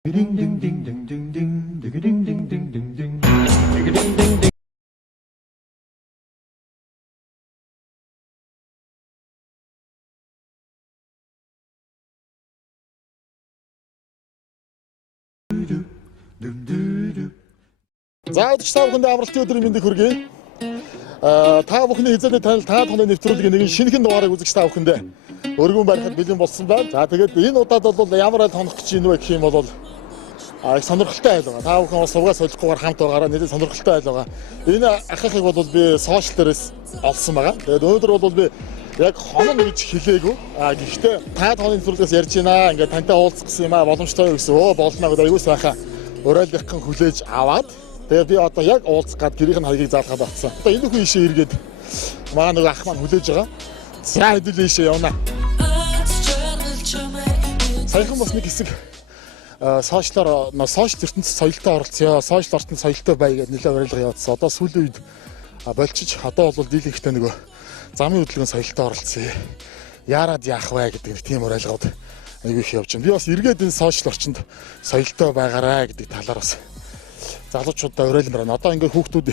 За өдөр та бүхэнд амралтын өдрийн мэндийг хүргэе. Та бүхний хязгааны танил та тооны нэвтрүүлгийн нэгэн шинэхэн дугаарыг үзэж та бүхэндээ өргөн барихад бэлэн болсон байна. За тэгээд энэ удаад бол ямар айл хонох гэж юм бэ гэх юм бол их сонирхолтой айл байгаа. Та бүхэн бас сувгаас солихгүйгээр хамт байгаараа нэлээд сонирхолтой айл байгаа. Энэ ахихыг бол би сошиал дээрээс олсон байгаа. Тэгээд өнөөдөр бол би яг хоног гэж хэлээгүй. Гэхдээ та тооны нэвтрүүлгээс ярьж байна. Ингээд тантай уулзах гэсэн юм боломжтой гэсэн. Болно гэдэг аюул сайхан урайлгын хүлээж аваад тэгээд би одоо яг уулзах гад гэрийн хаягийг заалгаад батсан. Одоо энэ хүн ийшээ эргээд маа нэг ах маань хүлээж байгаа. За хэдүүлээ ийшээ явна. Саяхан бас нэг хэсэг сошиалаар сошиал ертөнцийн соёлтой оролцъё. Сошиал ертөнцийн соёлтой бай гэдэг нэлээд урайлга явуулсан. Одоо сүүлийн үед болчих одоо бол дийлэнхтэй нөгөө замын хөдөлгөөний соёлтой оролцъё. Яарад яах вэ гэдэг нэг тийм урайлгууд аягүй их явж байна. Би бас эргээд энэ сошиал орчинд соёлтой байгаарай гэдэг талаар бас залуучуудаа уриалмаар байна. Одоо ингээд хүүхдүүд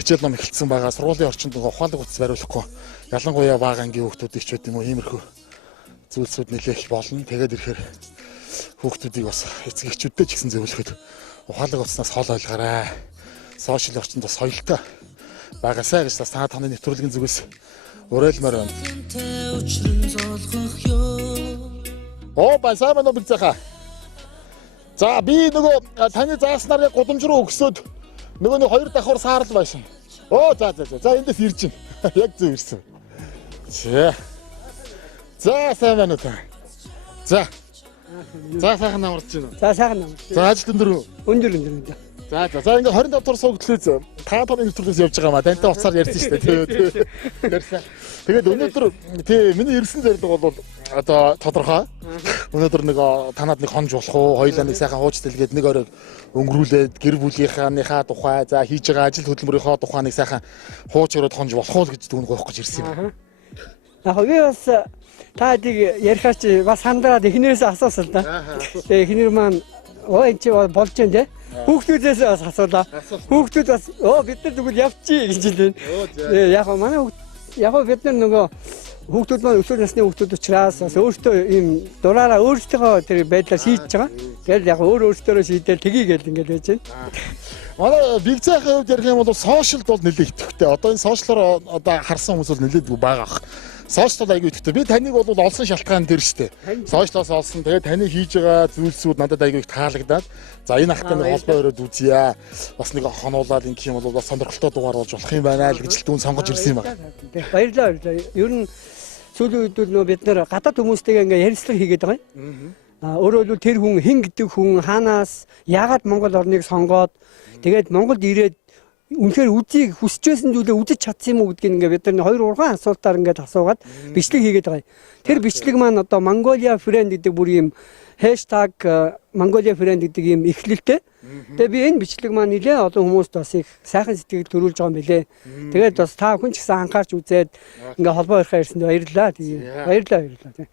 хичээл ном эхэлсэн байгаа. Сургуулийн орчинд ухаалаг утас бариулахгүй ялангуяа бага ангийн хүүхдүүдийг ч гэдэг юм уу иймэрхүү зүйлсүүд нэлээх болно. Тэгээд ирэхээр хүүхдүүдийг бас эцэг эхчүүдтэй ч гэсэн зөвлөхөд ухаалаг утаснаас хол ойлгоорой. Сошиал орчинд бас соёлтой байгаасай гэж та таны нэвтрүүлгийн зүгээс уриалмаар байна. Оо сайн байна уу бицээха. За би нөгөө таны зааснаар яг гудамж руу өгсөд нөгөө нэг хоёр давхар саарл байсан. Оо за эндээс ирж байна. Яг зөв ирсэн. За сайн байна уу та. За сайхан амарч байна. За сайхан амарч. За ажил өндөр. За ингээд 25 дугаар суугдлээс та тооны нэвтрүүлгээс явж байгаа маа. Тантай уцаар ярьсан шүү дээ. Ярьсан. Тэгээд өнөөдөр тий миний ирсэн зорилго бол одоо тодорхой. Өнөөдөр нэг танад нэг хонж болох уу, хоёулаа нэг сайхан хууч дэлгээд нэг оройг өнгөрүүлээд гэр бүлийнхаа тухай, за хийж байгаа ажил хөдөлмөрийнхөө тухай нэг сайхан хууч өрөөд хонж болох уу гэж дүн гоох гэж ирсэн юм. Яг би бас таадыг ярихаач бас хандраад эхнээс асуусан л да. Тэгээ эхнэр маань энэ чи болж байна те. Хүүхдүүдээс бас асуулаа. Хүүхдүүд бас бид нар тэгвэл явчих гэж хэлсэн. Яг манай яг бид нар нөгөө хүүхдүүд маань өсвөр насны хүүхдүүд учраас бас өөртөө ийм дураараа өөртөө тэр байдлаар шийдэж байгаа. Тэгэл яг өөртөө шийдэл тгий гэл ингэж байж байна. Манай бигцээхийн хувьд ярих юм бол сошиалд бол нэлээд идэвхтэй. Одоо энэ сошиалоор одоо харсан хүмүүс бол нэлээд байгаа ах. Сошиал аягүй идэвхтэй. Би таныг бол олсон шалтгаан дээр штэ. Сошиалаас олсон. Тэгээд таны хийж байгаа зүйлсүүд надад аягүй их таалагдаад. За энэ ахтай нэг холбоо өрөөд үзье. Бас нэг хонуулаад ингэх юм бол бас сонирхолтой дугаар болж болох юм байна л гэж л дүн сонгож ирсэн юм байна. Баярлалаа. Ер нь сүүлийн үед нөө бид нэр гадаад хүмүүстэйгээ ингээ ярилцлага хийгээд байгаа юм. Өөрөөр хэлбэл тэр хүн хэн гэдэг хүн хаанаас яагаад Монгол орныг сонгоод тэгээд Монголд ирээд үнэхээр үзийг хүсчээсэн зүйлээ үзэж чадсан юм уу гэдгийг ингээ бид нар 2-3 асуултаар ингээ асуугаад бичлэг хийгээд байгаа юм. Тэр бичлэг маань одоо Mongolia Friend гэдэг бүр юм хэштаг Mongolia Friend гэдэг юм эхлэлтэй. Тэгээ би энэ бичлэг маань нэлээ олон хүмүүст бас их сайхан сэтгэл төрүүлж байгаа юм билэ. Тэгээд бас та хүн ч гэсэн анхаарч үзээд ингээ холбоо өрхөө ирсэнд баярлалаа. Баярлалаа.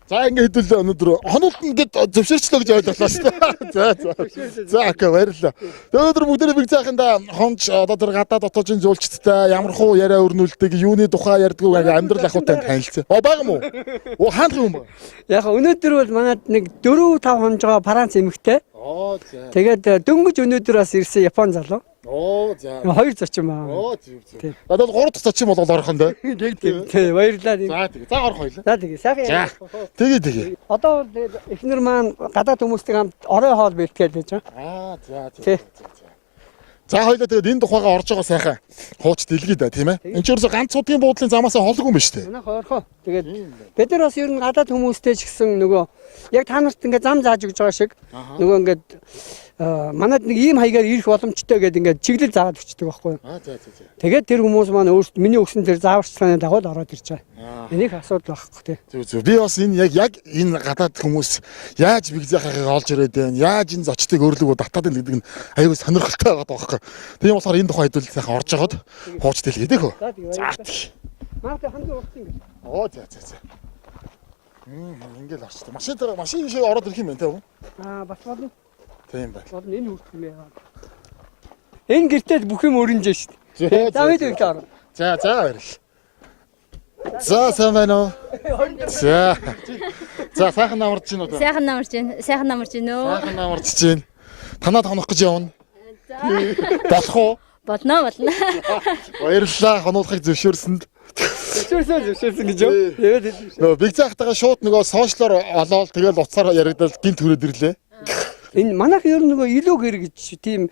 За ингээ хэдүүлээ өнөөдөр хонолт ингээд зөвшөөрчлөө гэж ойлголоо шүү дээ. За окей баярлалаа. Тэгээд өнөөдөр бүгдээ биг цаахында хонч одоо тэр гадаа дотоодын жуулчдтай ямар хуу яриа өрнүүлдэг юуны тухай ярьдгүү амьдрал ахуйтай танилцсан. Бага мó. Хаанх юм бэ? Яг өнөөдөр бол манад нэг 4-5 хонж байгаа Франц эмэгтэй. За. Тэгээд дөнгөж өнөөдөр бас ирсэн Япон залуу. За. 2 зочин аа. Зөв. Одоо 3 дахь зочин бол орох нь дээ. Тий, баярлалаа. За тэгээ. За орох хоёлаа. За тэгээ. Сайхан яа. Тэгээ. Одоо эхнэр маань гадаад хүмүүстэй хамт орой хоол бэлтгээд байж байгаа. За. За хоёлаа тэгээд энэ тухайгаа орж байгаа сайхан хууч дэлгий да тийм ээ. Энд ч ерөөсө ганц цудгийн буудлын замаасаа холгүй юм ба штэ. Манайх ойрхоо. Тэгээд бид нар бас ер нь гадаад хүмүүстэй ч гэсэн нөгөө яг та нарт ингээ зам зааж өгч байгаа шиг нөгөө ингээд манад нэг ийм хаягаар ирэх боломжтой гэдэг ингээд чиглэл заагаад өчтдөг байхгүй юу. Тэгээд тэр хүмүүс маань өөрсдөө миний өгсөн тэр зааварчилгааны дагуу ороод ирж байгаа. Энийг асуудал байхгүй тий. Зөв. Би бас энэ яг энэ гадаад хүмүүс яаж бигзахыг олж ирээд байна. Яаж энэ зочдыг өөрлөгөө татаад байна гэдэг нь аюул сонирхолтой байгаа байхгүй. Тийм болохоор энэ тухай хэдүүл сайхан орж жагаад хууч дэлгээд хөө. За. Маатай хамгийн урт ингэ. За. Ингээл орчтой. Машин шиг ороод ирэх юм байна те. Бас болно. Тийм байна. Бол энэ үрх юм яа. Энэ гэртээ бүх юм өрнжээ шүү дээ. За бид их орно. За баярлалаа. За сайн байна уу? За. За сайхан намарч гин үү? Сайхан намарч байна. Сайхан намарч байна уу? Сайхан намарч гин. Танаа хонох гэж явна. Болох уу? Болно. Баярлалаа хонуулахыг зөвшөөрсөнд. Зөвшөөрсөн гэж юу? Нөгөө биг заахтайгаа шууд нөгөө сошиалор олоод тэгэл уцаар яригдал гинт төрөд ирлээ. Энэ манайх ер нь нөгөө илүү гэр гэж тийм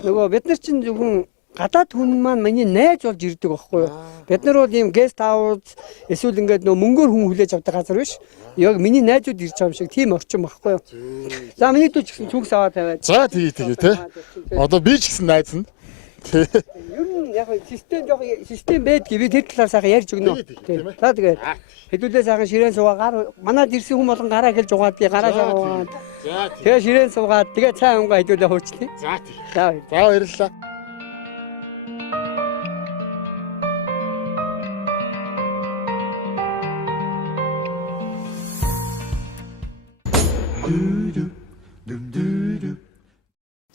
нөгөө бид нар чинь зөвхөн гадаад хүн маань миний найз болж ирдэг байхгүй юу? Бид нар бол ийм гест хаус эсвэл ингээд нөгөө мөнгөөр хүн хүлээж авдаг газар биш. Яг миний найзууд ирж байгаа юм шиг тийм орчин байхгүй юу? За миний дүү ч гэсэн цүнхс аваад тавиад. За тий те. Одоо би ч гэсэн найз нь. Ер нь яг систем байдгийг би тэр талаар сайхан ярьж өгнө. За тэгээд хэдүүлээ сайхан ширээн суугаа манад ирсэн хүн болгон гараа хэлж угаад би гараа суугаад. Тэгээ ширээн суугаад тэгээ цай унгаа хэдүүлээ хуурчлаа. За тий. За баярлалаа.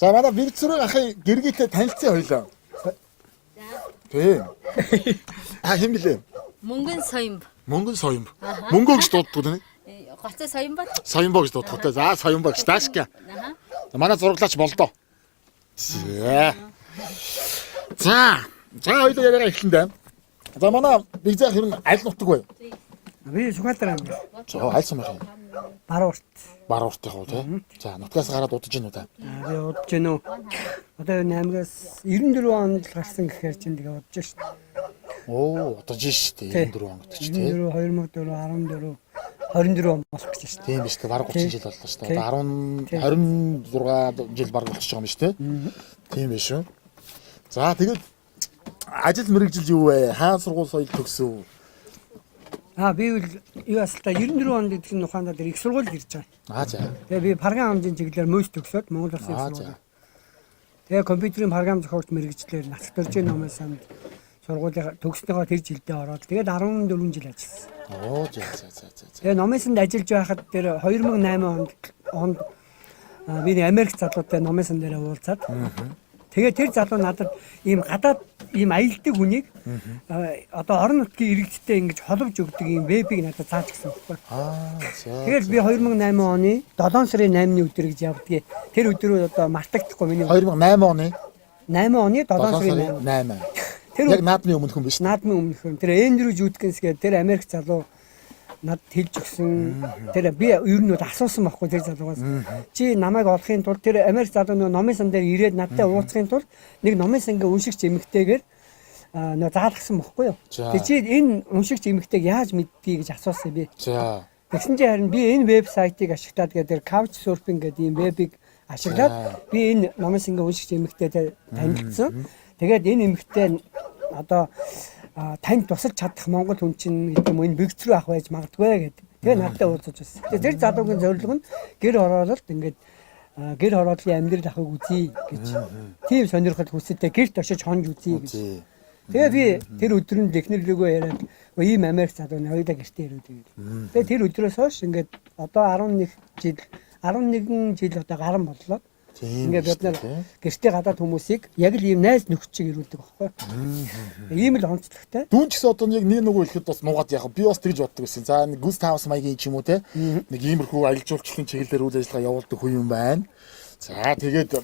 За манай Вирцүрэг ахын гэргийтэй танилцсан хоёлоо. Тийм. Хэн блэ? Мөнгөн соёмб. Мөнгөн соёмб. Мөнгөө гэж дууддаг тийм. Гоцоо соёмб. Соёмбоо гэж дууддаг. За соёмбоо гэж таашка. Манай зураглаач болдоо. За хоёлоо яриагаа эхлэн дай. За манай биг заах юм аль нутаг вэ? би Сүхбаатар ам. За аль сум юм? Баруурт. Баруурт яг уу тийм. За нутгаас гараад удаж гин үү та? Би удаж гин үү. Одоо 8-аас 94 онд гарсан гэхээр чинь тэгээ удаж шít. Оо удаж шít 94 онд ч тийм. 2004 24 он болох гэж шít. Тийм биш баг 30 жил боллоо шүү дээ. Одоо 26 жил баг болчихж байгаа юм шүү дээ. Тийм биш үү? За тэгээд ажил мэргэжил юу вэ? Хаан сургууль соёл төгсөв. Би бол юу асуултаа 94 онд гэдэг нь ухаандаа дээр их сургуульд ирж байгаа. За. Тэгээ би програм хамжийн чиглэлээр мөс төгсөөд Монгол Улсын сургууль. Тэгээ компьютерийн програм зохиогч мэргэжлэр нацх дөржийн номын санд сургуулийн төгснөгөө тэр жилдээ ороод тэгээд 14 жил ажилласан. Оо за. Тэгээ номын санд ажиллаж байхад тэр 2008 онд би Америк залуутай номын сан дээр уулзаад тэгээ тэр залуу надад ийм гадаад ийм аялдаг хүнийг одоо орон нутгийн иргэдтэй ингэж холбож өгдөг ийм вебийг надад зааж гисэн байхгүй. Тэгээд би 2008 оны 7 сарын 8-ны өдөр гэж явдгийг. Тэр өдрөө одоо мартагдахгүй миний 2008 оны 8 оны 7 сарын 8. Тэр яг наадмын өмнөх хүн биш. Наадмын өмнөх хүн. Тэр Эндрю Жүүткинс гэдэг тэр Америк залуу надад хэлж өгсөн. Тэр би ер нь бол асуусан байхгүй тэр залуугаас. Чи намайг олохын тулд тэр Америк залуу нөө номын сан дээр ирээд надтай уулзахын тулд нэг номын сангийн уншигч эмэгтэйгээр нөө заалгасан байхгүй юу. Тэг чи энэ уншигч эмэгтэйг яаж мэддгийг гэж асуусан би. За. Тэгсэн чинь харин би энэ вебсайтыг ашиглаад гэдэг couch surfing гэдэг ийм вебийг ашиглаад би энэ номын сангийн уншигч эмэгтэйтэй танилцсан. Тэгээд энэ эмэгтэй одоо танд тусалж чадах монгол хүн чинь гэдэг юм энэ бэгцрүү ах байж магадгүй гэдэг. Тэгээ надтай уулзаж байсан. Тэгээ тэр залуугийн зорилго нь гэр хороололт ингээд гэр хорооллын амьдрал ахыг үзье гэж. Тийм сонирхол хүсэлтэй гэрт очиж хонж үзье гэж. Тэгээ би тэр өдрөнд технологиогоо яриад ийм Америк залуу хоёулаа гэртээ ирээд тэгээд. Тэгээ тэр өдрөөс хойш ингээд одоо 11 жил одоо гарan боллоо. Ингээд бид нар гэртээ гадаад хүмүүсийг яг л ийм найз нөхөд чиг ирүүлдэг байхгүй. Ийм л онцлогтой. Дүүн ч гэсэн одоо яг нэг нөгөө ихэд бас нуугаад яах. Би бас тэгж боддог байсан. За нэг Густ хаус маягийн ч юм уу те. Нэг иймэрхүү аялал жуулчлалын чиглэлээр үйл ажиллагаа явуулдаг хүн юм байна. За тэгээд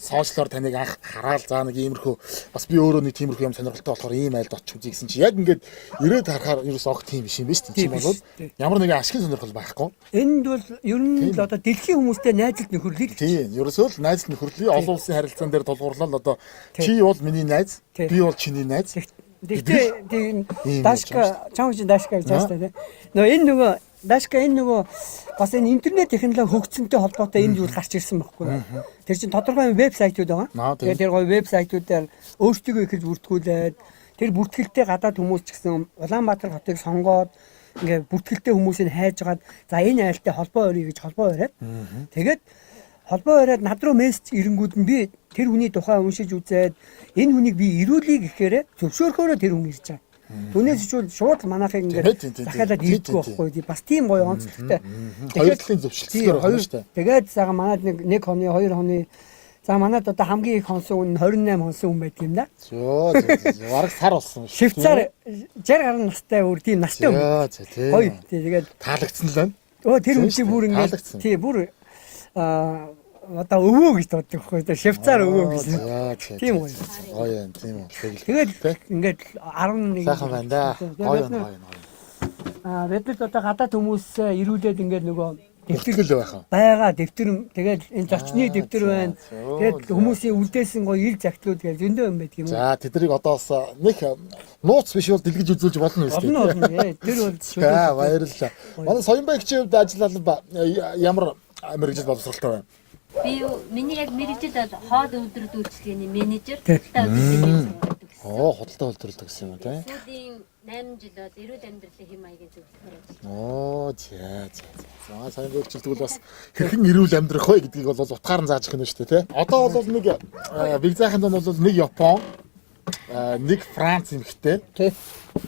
сошиалор таныг анх хараад за нэг иймэрхүү бас би өөрөө нэг тиймэрхүү юм сонирхолтой болохоор ийм айлд очих үзье гэсэн чи яг ингээд ирээд харахаар ерөөс огт тийм биш юм биш тийм бол ямар нэгэн ашигын сонирхол байхгүй. Энд бол ер нь л одоо дэлхийн хүмүүстэй найзлт нөхөрлөе. Тийм ерөөсөө л найзлт нөхөрлөе олон улсын харилцаан дээр тулгуурлал одоо чи бол миний найз би бол чиний найз. Тэгтээ тийм дашка чамч дашка гэж байна тийм. Энэ нөгөө дашка энэ нөгөө бас энэ интернет технологи хөгжсөнтэй холбоотой энэ зүйл гарч ирсэн байхгүй. Тэр чинь тодорхой вебсайтууд байгаа. Тэгээд тэр гоё вебсайтуудаар өөрсдөө ихэлж бүртгүүлээд тэр бүртгэлтэй гадаад хүмүүс ч гэсэн Улаанбаатар хотыг сонгоод ингээ бүртгэлтэй хүмүүсийг хайж гаад за энэ айлтай холбоо өрье гэж холбоо өрөөд тэгээд холбоо өрөөд над руу мессеж ирэнгүүд нь би тэр хүний тухай уншиж үзээд энэ хүнийг би ирүүлье гэхээр зөвшөөрөхөөрөө тэр хүн ирж байгаа. Түүнээс ч шууд манайхыг ингээд захиалаад ирдэггүй байхгүй. Бас тийм гоё онцлогтой. Хоёр талын зөвшөлтсөөр байна шүү дээ. Тэгээд заагаа манайд нэг хоны 2 хоны за манайд одоо хамгийн их хонсон хүн 28 хонсон хүн байдаг юм да. Зөө бараг сар болсон шүү. Швейцар 60 гаруй настай өөр тийм настай хүн. Гоё. Тэгээд Таалагдсан л байна. Тэр хүн чинь бүр ингээд тий бүр одоо өвөө гэж боддог байхгүй. Швейцар өвөө гэж. Тийм үү. Гоё юм тийм үү. Тэгээд ингээд 11 сайхан байна да. Гоё гоё. Биднэрт одоо гадаад хүмүүс ирүүлээд ингээд нөгөө дэвтэргэл байхаа. Байгаа дэвтэр тэгээд энэ зочны дэвтэр байна. Тэгээд хүмүүсийн үлдээсэн гоё ил загтлууд гэж зөндөө юм байдаг юм. За тэднийг одоо бас нэг нууц биш бол дэлгэж үзүүлж болно үстэй. Болно. Тэр бол За баярлалаа. Манай Соёнбай гिचийн хувьд ажиллалаа ямар мэрэгжил боловсралтай байна? Би миний яг мэрэгжил бол хоол үйлдвэрлэл үйлчилгээний менежер. Худалдаа үйлдвэрлэдэг гэсэн юм тий. Сүүлийн 8 жил бол эрүүл амьдралын хэм маягийн зөвлөхөр ажилласан. За Соёнбай гिचил тэгвэл бас хэрхэн эрүүл амьдрах вэ гэдгийг бол утгаар нь зааж өгнө шүү дээ тий. Одоо бол нэг бигзайханд бол нэг Япон, нэг Франц эмэгтэй. Тий.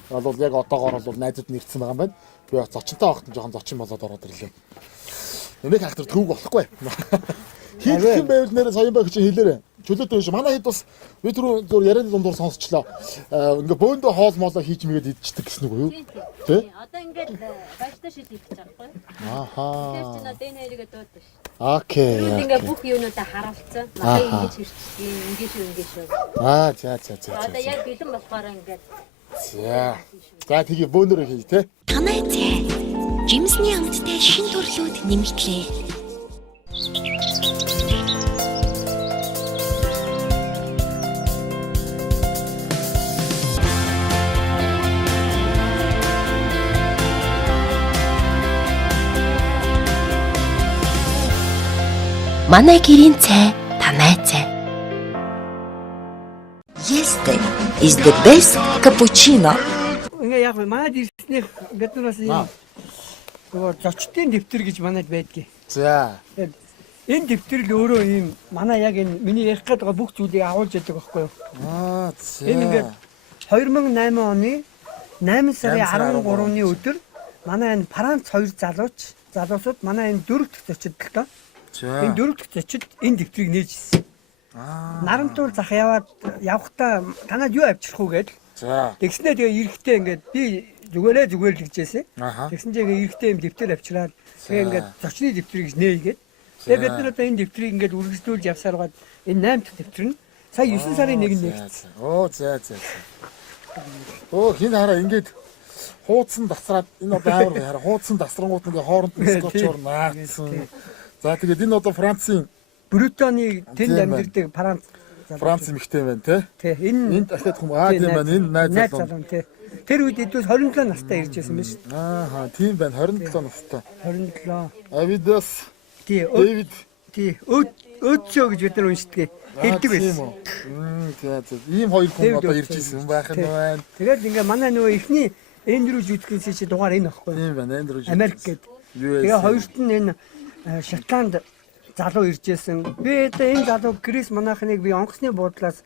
Бол яг одоогоор бол найзууд нэрсэн байгаа юм байна. Би зочинтой байхад жоохон зочин болоод ороод ирлээ. Энийг хахтар төвөг болохгүй. Хийх юм байвал нэр Соёнбай гिचийн хэлээрээ. Чөлөөтэй биш. Манай хэд бас би түрүү зөв ярианы дундуур сонсчлоо. Ингээ бөөндөө хоол моолоо хийж мэгээд идчихдэг гэсэн үг юу? Тий. Одоо ингээд баштаа шил хийх гэж байгаа байхгүй. Ахаа. Тэр чинь одоо энэ хоёрыг дуудаж ш. Окей. Ингээд бүх юунуудаа харуулсан. Манай ингэж хэрчдэг, ингэж шүү. За. Одоо яг бэлэн болохоор ингээд. За тэгээ бөөнөрөө хий те. Танай зэ. Жимсний амттай шин төрлүүд нэмэгдлээ. Манай гэрийн цай танай цай. Este is the best cappuccino. Ингээ яг манайд ирснээр бид нар бас ийм зочдын дэвтэр гэж манайд байдгийг. За. Энэ дэвтэр л өөрөө ийм манай яг энэ миний ярих гээд байгаа бүх зүйлийг агуулж яадаг байхгүй юу? Энэ ингээд 2008 оны 8 сарын 13-ны өдөр манай энэ Франц 2 залуусууд манай энэ 4 дахь зочид л тоо. Энэ 4 дахь зочид энэ дэвтрийг нээж ирсэн. Нарантуул зах явахдаа танад юу авчрах уу гэдэл. За. Тэгснээ тэгээ эрэхтэй ингээд би зүгээр л гэжээсэ. Тэгсэн чинь эрэхтэй юм дэвтэр авчраад тэгээ ингээд зочны дэвтрийг нээгээд. Тэгээ бид нар одоо энэ дэвтрийг ингээд үргэлжлүүлж явсаар гад энэ 8 дахь дэвтэр нь сая 9 сарын 1-нд нэгдсэн. Хин хараа ингээд хуудсан дасраад энэ одоо амар хараа хуудсан дасрангууд ингээ хооронд нь скотчоор наацсан. За тэгээд энэ одоо Францын Британий тэнд амьдардаг Франц эмэгтэй байна тий. Энэ дахиад хүм тийм байна. Энэ найз залуу тий. Тэр үед эдгээс 27 настай ирж байсан юм шүү. Тийм байна. 27 настай. 27. Авидас. Дэвид. Өөцөө гэж бид нар уншдаг. Хэлдэг байсан. За. Ийм хоёр хүн одоо ирж ирсэн байх нь байна. Тэгээд ингээ манай нөгөө ихний Эндрю Жүтгэнсийн чи дугаар энэ баггүй. Тийм байна. Эндрю Жүтгэнс. Америк гээд. Тэгээ хоёрт нь энэ Шотланд залуу иржсэн. Би энэ залуу Крис манайхныг би онгоцны буудлаас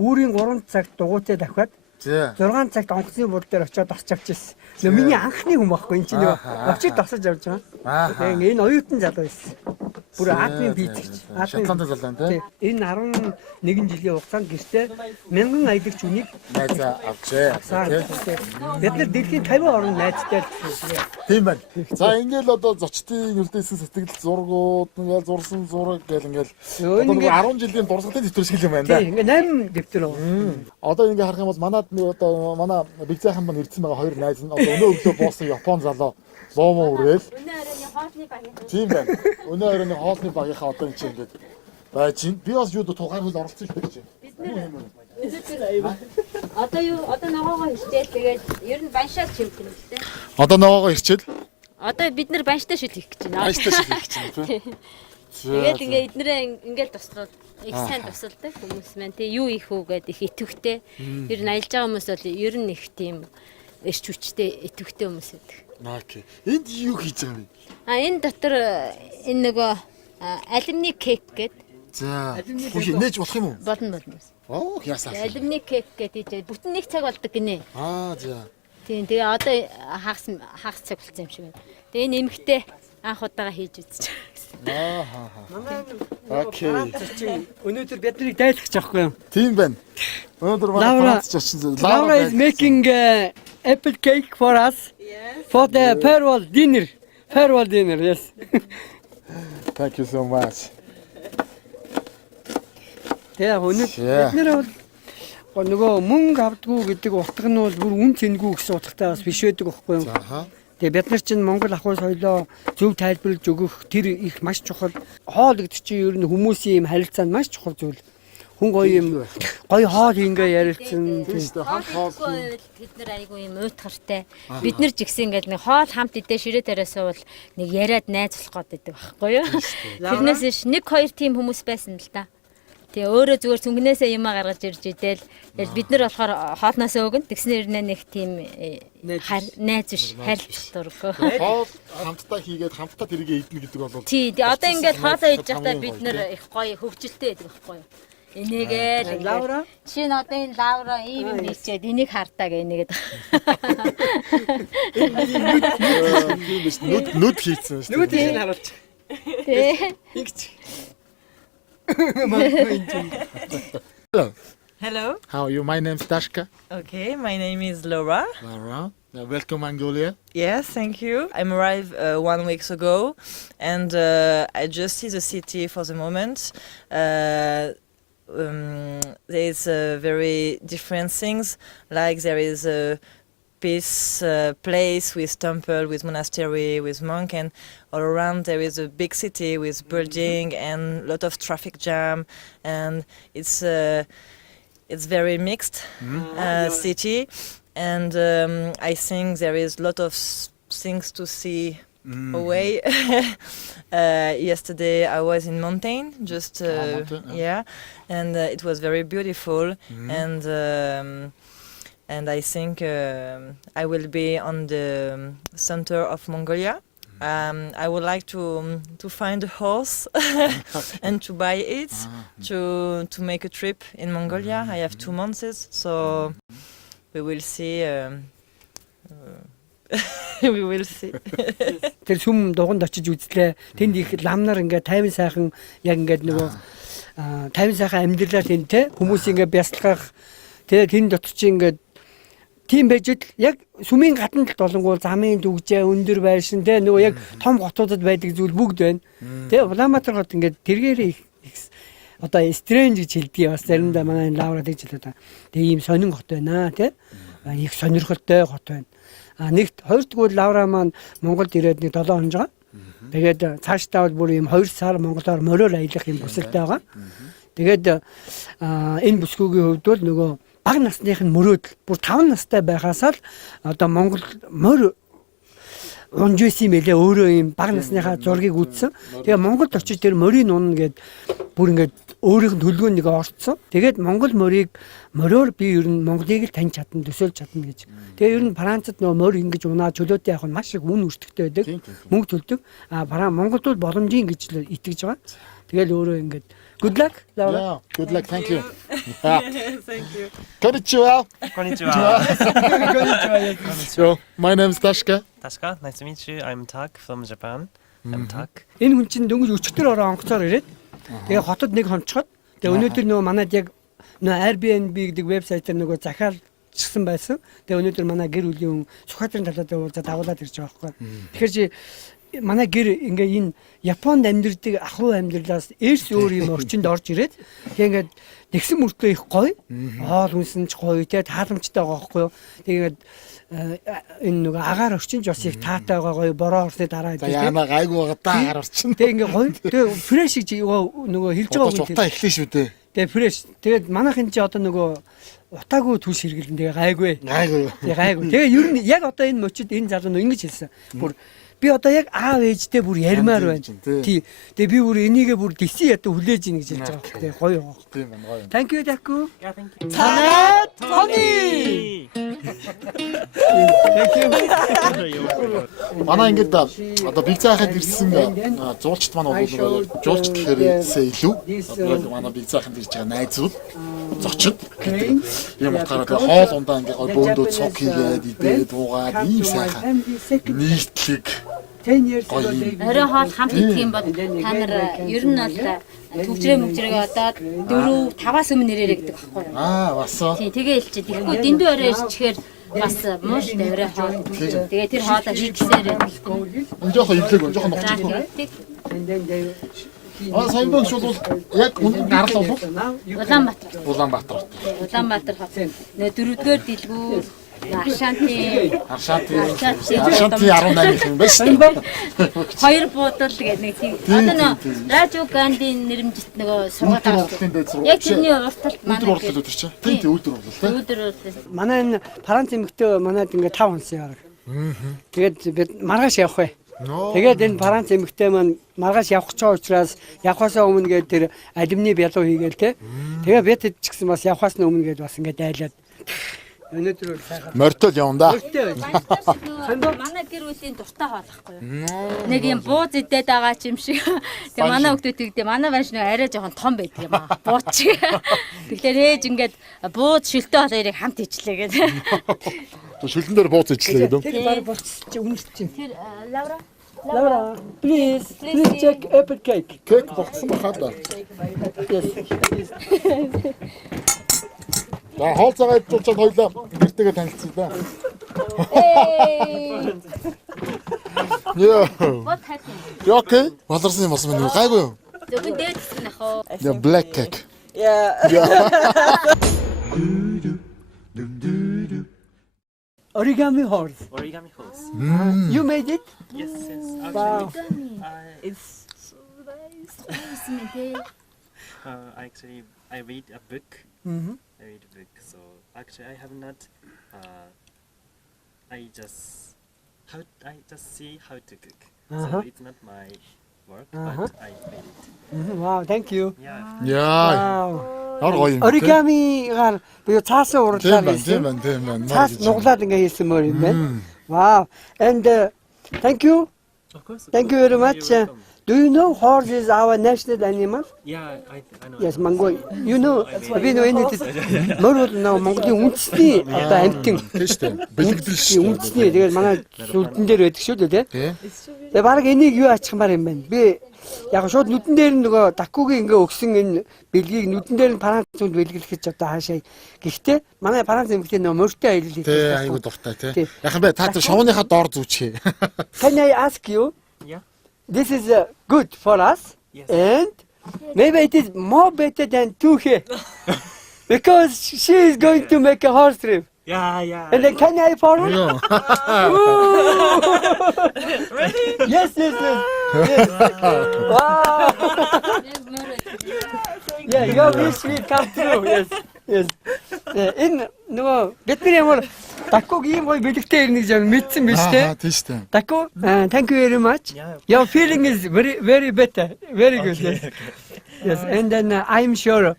үүрийн 3 цагт дугуйтай давхиад 6 цагт онгоцны буудлын дээр очиод тосч авчихсан. Миний анхны хүн байхгүй энэ чинь очиж тосож авч байгаа. Тэгээ энэ оюутан залуу байсан. Бүр атмын физикч. Шотланд залуу тийм. Энэ 11 жилийн хугацаанд гэртээ 1000 аялагч үнийг найзаа авчээ. Бид нар дэлхийн 50 орнд найзтай л тийм байна. За ингээл одоо зочдын үлдээсэн сэтгэл зургууд ингээл зурсан зураг гэл ингээл 10 жилийн дурсгалын дэвтэр шиг юм байна да. Ингээ 8 дэвтэр уу. Одоо ингээ харах юм бол манад одоо манай бигзайхан маань ирсэн байгаа хоёр найз нь одоо өнөө өглөө боосон Япон залуу ломо үрээл. Өнөө оройн хоолны багийнхан. Тийм байна. Өнөө оройн хоолны багийнхаа одоо энэ чинь ингээд байж чинь би бас юу тухайн хөл оролцсон л гэж. Бид нэр одоо ногоогоо ирчээ. Тэгээд ер нь баншаа чимхэн л дээ. Одоо ногоогоо ирчээл. Одоо бид нар банштай шил хийх гэж байна. Банштай шил хийх гэж байна. Тэгээд ингээ эднэрээ ингээл туслал их сайн тусалдаг хүмүүс маань тий юу их үү гэдэг их итвэхтэй. Ер нь аялж байгаа хүмүүс бол ер нь их тийм эрч хүчтэй итвэхтэй хүмүүс байдаг. Окей. Энд юу хийж байгаа юм бэ? Энэ дотор энэ нөгөө алюминий кейк гэдэг За. Алимны Хөөе кек. нээж болох юм уу? Болно. Оо ясаа. Алимны кек гэдэг бүтэн 1 цаг болдог гинэ. За. Тийм тэгээ одоо хагас цаг болсон юм шиг байна. Тэгээ энэ эмэгтэй анх удаага хийж үзэж байгаа гэсэн. Окей. Өнөөдөр биднийг дайлгах байхгүй юу? Тийм байна. Өнөөдөр манай Laura- Франц очсон. Laura is making apple cake for us. For the farewell dinner. Farewell dinner, yes. Thank you so much. Тэгээ өнөөдөр Yeah. бид нэр бол нөгөө мөнгө авдггүй гэдэг утга нь бол бүр үн цэнгүй гэсэн утгатай бас биш байдаг байхгүй юу? Аха. Тэгээ бид нар чинь Монгол ахуй соёлоо зөв тайлбарлаж өгөх тэр их маш чухал. Хоол гэдэг чинь ер нь хүмүүсийн юм харилцаанд маш чухал зүйл. Хүн гоё юм гоё хоол ингээ ярилцсан. Тийм шүү дээ. Хамт хоол. Тэд нар айгүй юм уйтгартай. Бид нар ч гэсэн ингээд нэг хоол хамт идэ ширээ дээрээ суувал нэг яриад найзлах гээд байдаг байхгүй юу? Тэрнээс ш нэг хоёр тийм хүмүүс байсан л да. Тэгээ өөрөө зүгээр цүнгнээсээ юмаа гаргаж ирж идэл. Тэгээд бид нар болохоор хоолноос өгөн тэгснээр нэг тийм найз биш харилцах дурггүй. Хоол хамтдаа хийгээд хамтдаа тэргээ идэнэ гэдэг бол Тий, одоо ингээд хоолоо хийж байхдаа бид нар их гоё хөвгөлтэй байдаг байхгүй юу? Энийгээр Лаура? Чи н одоо энэ Лаура ийм юм хийчихэд энийг хартаа гэх нэгэд. тийм биш нүд хийцэн шүү дээ. Нүд ийм харуулж. Тий. Игч. Hello. Hello. How are you? My name's Dashka. Okay, my name is Laura. Laura. Welcome Mongolia. Yes, thank you. I arrived 1 week ago, and I just see the city for the moment. There's very different things, like there is a peace place with temple, with monastery, with monk, and all around there is a big city with building and lot of traffic jam, and it's very mixed city, and I think there is lot of things to see away. Yesterday I was in mountain, just mountain, yeah, and it was very beautiful, and I think I will be on the center of Mongolia. I would like to find a horse and to buy it to make a trip in Mongolia. I have 2 months, so we will see. We will see. Тэр сүм дуганд очиж үзлээ. Тэнд их ламнар ингээ 50 сайхан яг ингээ нөгөө 50 сайхан амьдралаа тэнд те хүмүүс ингээ бясалгах. Тэгээ тэнд дотор чи ингээ тийм байж л яг сүмийн гадна талд болонгоо замын дүгжээ өндөр байшин те нөгөө яг том хотуудад байдаг зүйл бүгд байна. Тэгээ Улаанбаатар хот ингээ тэргээр одоо стрэнж гэж хэлдэг бас заримдаа манай Лаура гэж хэлдэг. Тэгээ ийм сонин хот байна те. Их сонирхолтой хот байна. Нэгт хоёрдугаар Лаура маань Монголд ирээд нэг 7 хоног байгаа. Тэгээд цаашдаа бол бүр ийм 2 сар Монголоор мороор аялах юм бүсэлтэй байгаа. Тэгээд энэ бүсгүйгийн хувьд бол нөгөө бага насных нь мөрөөдөл бүр 5 настай байхаас л одоо Монгол морь унжсэн юм элэ өөрөө ийм бага насныхаа зургийг үзсэн. Тэгээ Монголд очиж тэр морийг унна гэд бүр ингээд өөрийнх нь төлөвөнд нэг орцсон. Тэгээд Монгол морийг мориор би ер нь Монголыг л таньж чадна, төсөөлж чадна гэж. Тэгээ ер нь Францад нөгөө морь ингэж унаа чөлөөтэй явах нь маш их үн өртөгтэй байдаг. Мөнгө төлдөг. Монголд бол боломжийн гэж л итгэж байгаа. Тэгэл өөрөө ингээд good luck, Laura. Yeah, good luck. Thank you. Thank you. Konnichiwa. Konnichiwa. So, my name's Dashka. Tashka, nice to meet you. I'm Tak from Japan. I'm Tak. Энэ хүн чинь дөнгөж өчтөр ороо онгоцоор ирээд тэгээ хотод нэг хонцоход тэгээ өнөөдөр нөгөө манайд яг нөгөө Airbnb гэдэг вебсайтаар нөгөө захиалчихсан байсан. Тэгээ өнөөдөр манай гэр бүлийн хүн Сүхбаатарын талаад уулзаад дагуулад ирж байгаа байхгүй. Тэгэхээр чи манай гэр ингээ энэ Японд амьдардаг ахуй амьдралаас эрс өөр юм орчинд орж ирээд тэгээ ингээд тэгсэн мөртлөө их гоё. Хоол хүнсэн ч гоё те тааламжтай байгаа байхгүй юу. Тэгээд энэ нөгөө агаар орчин ч бас их таатай байгаа гоё бороо орсны дараа За яана гайгүй байгаа даа гар орчин. Тэгээ ингээ гоё. Тэгээ фрэш гэж нөгөө хэлж байгаа Одоо ч утаа эхлэн шүү дээ. Тэгээ фрэш. Тэгээд манайхын чи одоо нөгөө утаагүй түлш хэргэлэн тэгээ гайгүй. Гайгүй. Тэгээ гайгүй. Тэгээ ер нь яг одоо энэ мөчид энэ залуу нь ингэж хэлсэн. Бүр би одоо яг аав ээжтэй бүр ярмаар байна. Тий. Тэгээ би бүр энийгээ бүр дисэн ята хүлээж ийн гэж хэлж байгаа. Тэгээ гоё. Тийм байна гоё. Thank you Daku. Yeah, thank you. Танай Тони. Манай ингээд одоо биг цаахад ирсэн жуулчд маань бол жуулчд гэхээрээ илүү одоо манай биг цаахад ирж байгаа найзууд зочид гэдэг юм утгаараа хоол ундаа ингээд гой бөөндөө цог хийгээд идээд уугаад ийм сайхан нийтлэг Орой хоол хамт идэх юм бол та нар ер нь бол төвчрээ мөвчрээ одоод 4-5-аас өмнө нэрээрээ гэдэг байхгүй юу? Бас Тийм тэгээ хэлчихэд тэгэхгүй дэндүү орой ирчихээр бас мууштай орой хоол. Тэгээ тэр хоолоо хийгсээр жоохон эвлэг жоохон нухчих. Сайнбон шууд яг үнд гарал бол Улаанбаатар хот. Нөө 4-р дэлгүүр Аршанти 18 юм байна шүү дээ. Хоёр буудал гэдэг нэг тийм. Одоо нөө Ражив Гандийн нэрмжит нөгөө сургууль авсан. Яг тэрний урталт манай Уртал өдөр чи. Тийм өдөр бол тийм. өдөр Манай энэ Франц эмэгтэй манайд ингээ 5 онсын яраг. Тэгээд бид маргааш явах бай. Тэгээд энэ Франц эмэгтэй маань маргааш явах ч учраас явхаасаа өмнө гээд тэр алюминий бялуу хийгээл те. Тэгээ бид ч гэсэн бас явхаас нь өмнө гээд бас ингээ дайлаад өнөөдөр сайхан Морьтол явна да. манай гэр бүлийн дуртай хоолохгүй юу? Нэг юм бууз идээд байгаа ч юм шиг. Тэгээ манай хүмүүс тэгдэ манай банш нэг арай жоохон том байдаг юм аа. Бууз шиг. Тэгэхээр ээж ингээд бууз шилтэй хоолоорыг хамт ичлээ гэдэг. Шүлэн дээр бууз ичлээ гэдэг. тэр баг болчих үнэрч. Тэр Лавра Laura, please check apple cake. Кек болцсон бахаа да. За хоолцоогоо идчихвол хоёлаа гэртэйгээ танилцсан да. Яа. what happened? Яа окей. Болорсон юм болсон байна уу? Гайгүй юу? Зөвхөн дээдсэн ах уу? Yeah, black cake. Origami horse. Origami horse. You made it? Yes, yes. Wow. It's actually I read a book. I read a book. So actually I have not. I just see how to cook. So it's not my work, but I made it. Wow, thank you. Yeah. Яа. Wow. Ямар гоё юм. Оригамигаар би цаасан уралдаар Тийм байна. цаас нуглаад ингээ хийсэн мөр юм байна. Wow. And thank you. Of course. Thank you very much. You're welcome. Do you know horse is our national animal? Yeah, I know. Yes, Mongol. You know, we know anything. Мөр бол Монголын үндэсний одоо амьтан. Тийм шүү дээ. Бэлэгдэл шүү дээ. Үндэсний тэгээд манай сүлдэн дээр байдаг шүү дээ, Тийм. Тэгээ баг энийг юу ачихмаар юм байна. Би яг шууд нүдэн дээр нөгөө дакугийн ингээ өгсөн энэ бэлгийг нүдэн дээр нь Франц хүнд бэлгэлэх гэж одоо хаашаа. Гэхдээ манай Франц эмэгтэй нөгөө морьтой аялал хийх. Тий, айгуу дуртай тий. Яхан бай та тэр шовныхаа доор зүүчээ. Can I ask you? Yeah. This is good for us, Yes. and maybe it is more better than Tuhe because she is going to make a horse trip. Yeah. And then can I follow? Йоо. Really? Yes. Wow. Yeah, your wish will come true. Yes. Энэ нөгөө бидний ямар такуг ийм гоё бэлэгтэй ирнэ гэж мэдсэн биз дээ. Тийм шүү дээ. Taku, thank you very much. Yeah. Your feeling is very better. Very good. Yes. Yes. And then I'm sure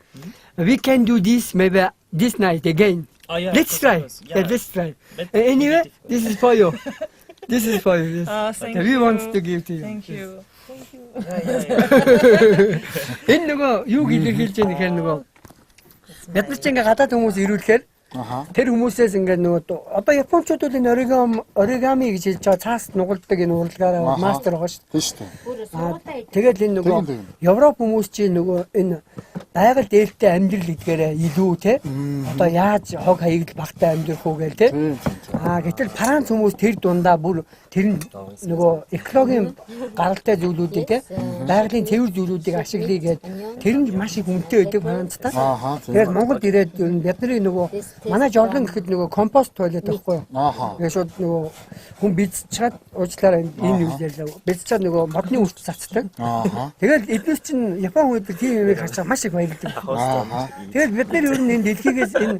we can do this maybe this night again. Oh yeah. Let's of try. course. Yeah, let's try. But Anyway, beautiful. this is for you. This is for you. Yes. Thank We you. want to give to you. Thank you. Энэ нөгөө юу илэрхийлж байгаа нөхөр нөгөө бид нар ч ингээ гадаад хүмүүс ирүүлэхээр тэр хүмүүсээс ингээ нөгөө одоо японочдод энэ оригами гэж хэлж байгаа цаас нугалдаг энэ уралгаараа мастер байгаа шүү Тийм шүү дээ. дээ. Тэгээд энэ нөгөө Европ хүмүүс чинь нөгөө энэ байгаль дээлтэй амьдрал гэдгээрээ илүү те одоо яаж хог хаягдл багтаа амьдрах уу гээл те. Гэтэл Франц хүмүүс тэр дундаа бүр тэр нөгөө экологийн гаралтай зүйлүүдийг те байгалийн цэвэр зүйлүүдийг ашиглая гээд тэр нь маш их үнэтэй байдаг Францтай. Тэгээд Монголд ирээд бидний нөгөө манай жолон гэхэд нөгөө компост тойлет байхгүй юу? Тэгээд шууд нөгөө хүн бицчаад уучлаарай энэ юу ярьлаа. Бицчаад нөгөө модны үрт цацдаг. Тэгээд эднээс чинь Япон хүмүүс тийм юмыг харж маш их баярлдаг. Тэгээд бид нар ер нь энэ дэлхийгээс энэ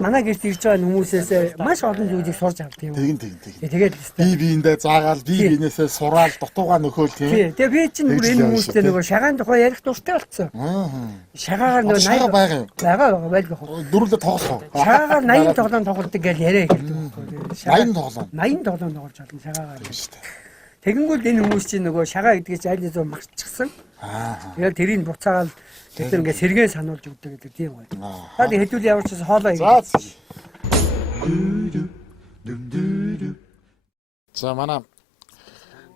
манай гэрт ирж байгаа хүмүүсээс маш олон зүйлийг сурч авдаг юм. Тэгин. Тэгээд Би биэндээ хэлээ заагаал би бинээсээ сураал дутуугаа нөхөөл тийм. Тий. Тэгээ би чинь бүр энэ хүмүүстэй нөгөө шагаан тухай ярих дуртай болцсон. Шагаагаар нөгөө Шагаа байгаа юм. байгаа байлгүй. Дөрүлээ тоглох. Шагаагаар 80 тоглоом тоглолдог гэж яриа хэлдэг байхгүй. 80 тоглоом. 80 тоглоом тоглож чадсан шагаагаар. Шүү дээ. Тэгэнгүүт энэ хүмүүс чинь нөгөө шагаа гэдгийг ч аль зөв магтчихсан. Тэгэл тэрийг буцаагаал бид нар ингээд сэргээ сануулж өгдөг гэдэг тийм гоё. За тэг хэдүүл ямар ч хоолоо За. За манай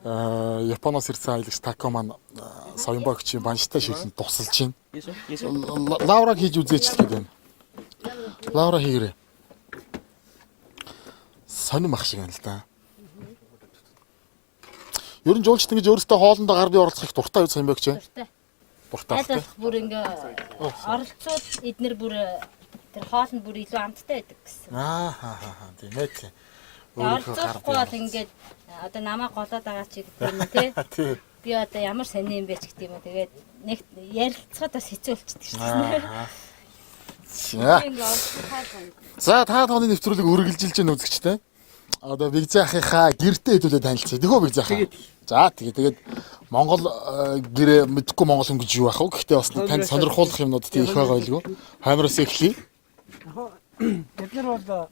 Японоос ирсэн аялагч Тако маань Соёнбогчийн банштай ширэнд тусалж байна. Лаура хийж үзээч л гэдэг. Лаура хийгэрээ. Сонирм ах шиг байна л да. Ер нь жуулчд ингэж өөрөөсөө хоолндоо гар бие оролцох их дуртай юу Соёнбогч? Дуртай. Дуртай. Бүр ингээ оролцоод эднэр бүр тэр хоолнд бүр илүү амттай байдаг гэсэн. Тийм ээ тийм. Оролцохгүй бол ингээд одоо намаа голоод байгаа ч гэдэг юм тий. Би одоо ямар сони юм бэ ч гэдэг юм. Тэгээд нэг ярилцахад бас хэцүү болчихдөг шүү дээ. За та тооны нэвтрүүлэг үргэлжилж байна үзэгчтэй. Одоо Бигзээ ахыхаа гэртээ хэдүүлээ танилцъя. Тэхүү Бигзээ ахаа. За тэгээд Монгол гэрээ мэдхгүй монгол хүн гэж юу ах вэ? Гэхдээ бас танд сонирхуулах юмнууд тийм их байгаа байлгүй. Хоймроос эхлэе. бид нар бол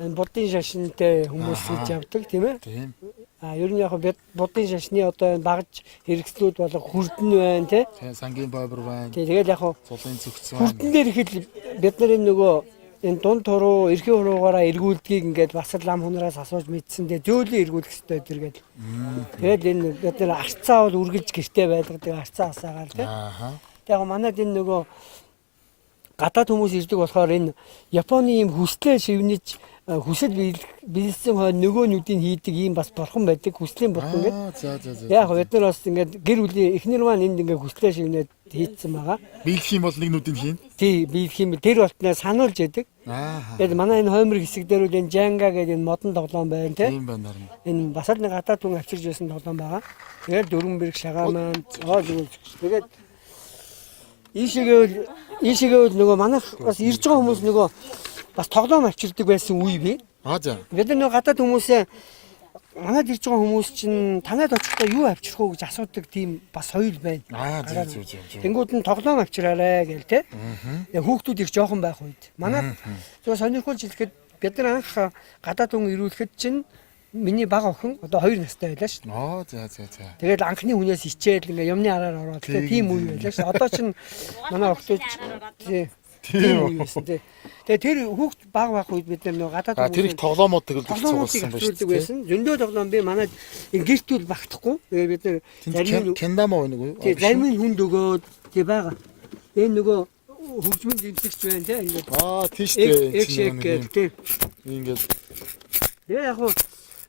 энэ буддын шашинтай хүмүүс гэж явдаг тийм ээ. Тийм. Ер нь яг буддын шашны одоо энэ багж хэрэгслүүд бол хүрдэн байна тий. Сангийн бойбор байна. Тэгээд яг Цулын зүгц байна. хүрдэн дээр ихэд бид нар энэ нөгөө энэ дунд хуруу, эрхийн хуруугаараа эргүүлдгийг ингээд бас л ам хунараас асууж мэдсэн. Тэгээд зөөлөн эргүүлэх хэрэгтэй тэргээд. Тэгээд энэ бид нар арцаа бол үргэлж гэртээ байлгадаг арцаа асаагаал тий. Тэгээд манайд энэ нөгөө гадаад хүмүүс ирдэг болохоор энэ Японы ийм хүслээ шивнэж хүсэл биелсэн хойно нөгөөнүүдийн хийдэг ийм бас бурхан байдаг хүслийн бурхан гэдэг. Яг бид нар бас ингээд гэр бүлийн эхнэр маань энд ингээд хүслээ шивнээд хийцсэн байгаа. Биелэх юм бол нэг нүдийг хийн. Тий, биелэх юм тэр болтноо сануулж яадаг. Тэгээд манай энэ хоймор хэсэг дээр үл энэ жанга гэдэг энэ модон тоглоом байна тий. Тийм байна харин. Энэ бас л нэг гадаад хүн авчирж байсан тоглоом байгаа. Тэгээд дөрвөн бэрэг шагаа маань тэгээд ийшээгээ нөгөө манайх бас ирж байгаа хүмүүс нөгөө бас тоглоом авчирдаг байсан үе бий. За. Бид нөгөө гадаад хүмүүсээ манайд ирж байгаа хүмүүс чинь танад очихдоо юу авчрах уу гэж асуудаг тийм бас соёл байна. Зүг. Тэнгүүд нь тоглоом авчираарэ гээл те. Хүүхдүүд их жоохон байх үед. Манай зөв сонирхолж хэлэхэд бид нар анх гадаад хүн ирүүлэхэд чинь миний бага охин одоо 2 настай байлаа шүү. За. Тэгээд анхны хүнээс ичээл ингээ юмны араар ороод тийм үе байлаа шүү. Одоо чинь манай охтууд тийм үе байсан тий. Тэгээд тэр хүүхд бага байх үед бид нар гадаад тэр их тоглоомууд тэгэл цугулсан байсан. Зөндөө тоглоом би манай гэртүүл багтахгүй. Тэгээд бид нар зарим кендамо нэг үү? тий зарим хүнд өгөөд тий байгаа. Энэ нөгөө хөгжмөн дэмжигч байна тий ингээд. Тийш дээ. Тий. Ингээд. Тэгээ яг хуу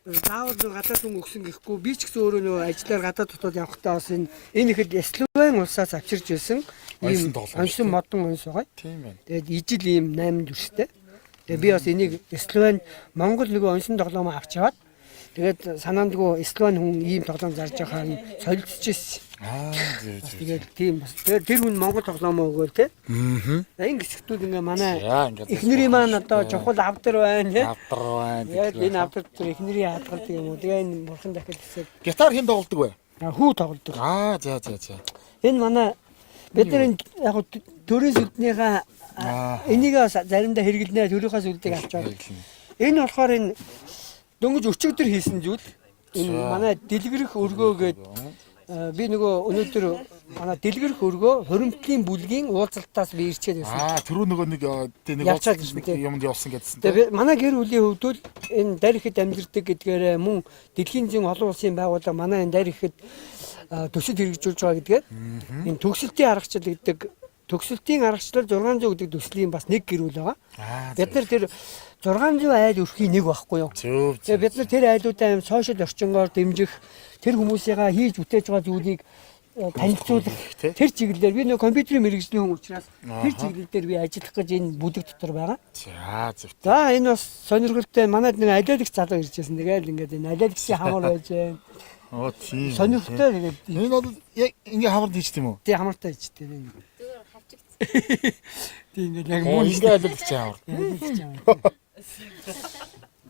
заавал гадаад хүн өгсөн гэхгүй би ч гэсэн өөрөө нөгөө ажиллаар гадаад дотоод явахдаа бас энэ ихэд Словен улсаас авчирж байсан ийм онсон модон онс байгаа. Тийм байна. Тэгээд ижил ийм 8 дүрстэй. Тэгээд би бас энийг Словен Монгол нөгөө онсон тоглоом авч яваад тэгээд санаандгүй Словен хүн ийм тоглоом зарж байхаар нь солилцчихсэн. Тэгээд тийм бас тэр хүн Монгол тоглоом өгөөл те. Энэ гисгтүүд ингээ манай эхнэрийн маань одоо чухал авдар байна те. Авдар байна. Тэгээд энэ авдар тэр эхнэрийн хадгалдаг юм уу. Тэгээ энэ бурхан дахиад хэсэг. Гитар хэн тоглодог вэ? Хүү тоглодог. За. Энэ манай бид нар яг төрийн сүлднийхаа энийг заримдаа хэрэглэнэ төрийнхаа сүлдийг авч байгаа. Энэ болохоор энэ дөнгөж өчигдөр хийсэн зүйл. Энэ манай дэлгэрэх өргөө гэдэг би нөгөө өнөөдөр манай дэлгэрэх өргөө хуримтлын бүлгийн уулзалтаас би ирчээд байсан. Түрүү нөгөө нэг юмд явсан гэдсэн. Тэгээ манай гэр бүлийн хувьд бол энэ дарь ихэд амьдэрдэг гэдгээр мөн дэлхийн зүйн олон улсын байгууллага манай энэ дарь ихэд төсөл хэрэгжүүлж байгаа гэдгээр энэ төгсөлтийн аргачлал гэдэг төгсөлтийн аргачлал 600 гэдэг төслийн бас нэг гэр бүл байгаа. Бид нар тэр 600 айл өрхийн нэг байхгүй юу? Тэгээ бид нар тэр айлуудаа аим сошиал орчингоор дэмжих тэр хүмүүсийнхаа хийж бүтээж байгаа зүйлийг танилцуулах тэр чиглэлээр би нөгөө компьютерийн мэргэжлийн хүн учраас тэр чиглэлээр би ажиллах гэж энэ бүлэг дотор байгаа. За энэ бас сонирхолтой манайд нэг алиалагч залуу ирж байсан. Тэгээл ингээд энэ алиалагчийн хамар байж байна. Тийм. Сонирхолтой тэгээд энэ бол яг ингээ хамард хийчих юм уу? Тий хамартай хийжтэй. Тийм ингээд яг мөн ингээ алиалагч хамар.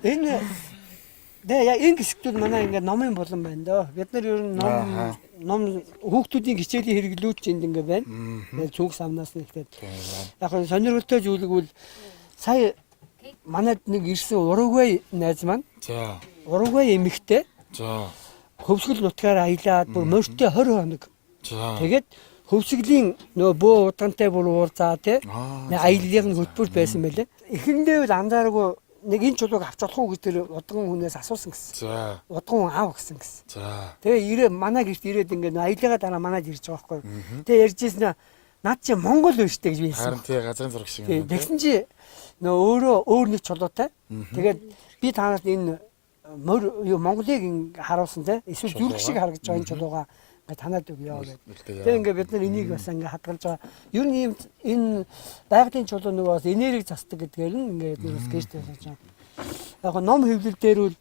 Энэ Тэгээ яг энэ хэсэгтүүд манай ингээд номын болон байна доо. Бид нар ер нь ном хүүхдүүдийн хичээлийн хэрэглүүч энд ингээд байна. Тэгээ цүнх самнаас нэгтэй. Яг нь сонирхолтой зүйл бол сая манайд нэг ирсэн Уругвай найз маань. За. Уругвай эмэгтэй. За. Хөвсгөл нутгаар аялаад бүр морьтой 20 хоног. За. Тэгээд хөвсгөлийн нөө бөө удаантай бүр уулзаа тий. Аяллын хөтөлбөр байсан байлээ. Эхэндээ бол анзаараагүй нэг энэ чулууг авч болох уу гэж тэр удган хүнээс асуусан гэсэн. За. Удган хүн аав гэсэн. За. Тэгээ манай гэрт ирээд ингээд аялгаа дараа манайд ирж байгаа байхгүй. Тэгээ ярьжсэн над чи Монгол биш үү гэж Харин байсан. тий газрын зураг шиг юм. Тэгсэн чи нөө өөр нэг чулуутай. Тэгээд би танаас энэ Монголыг харуулсан те эсвэл зүрх шиг харагдаж байгаа энэ чулууга ингээд танаад өгөө гэдэг. Тэгээ ингээд бид нар энийг бас ингээд хадгалж байгаа. Ер нь ийм энэ байгалийн чулуу нөгөө бас энерги засдаг гэдгээр нь ингээд бас гэрт болгож байгаа. Яг нь ном хэвлэл дээр бол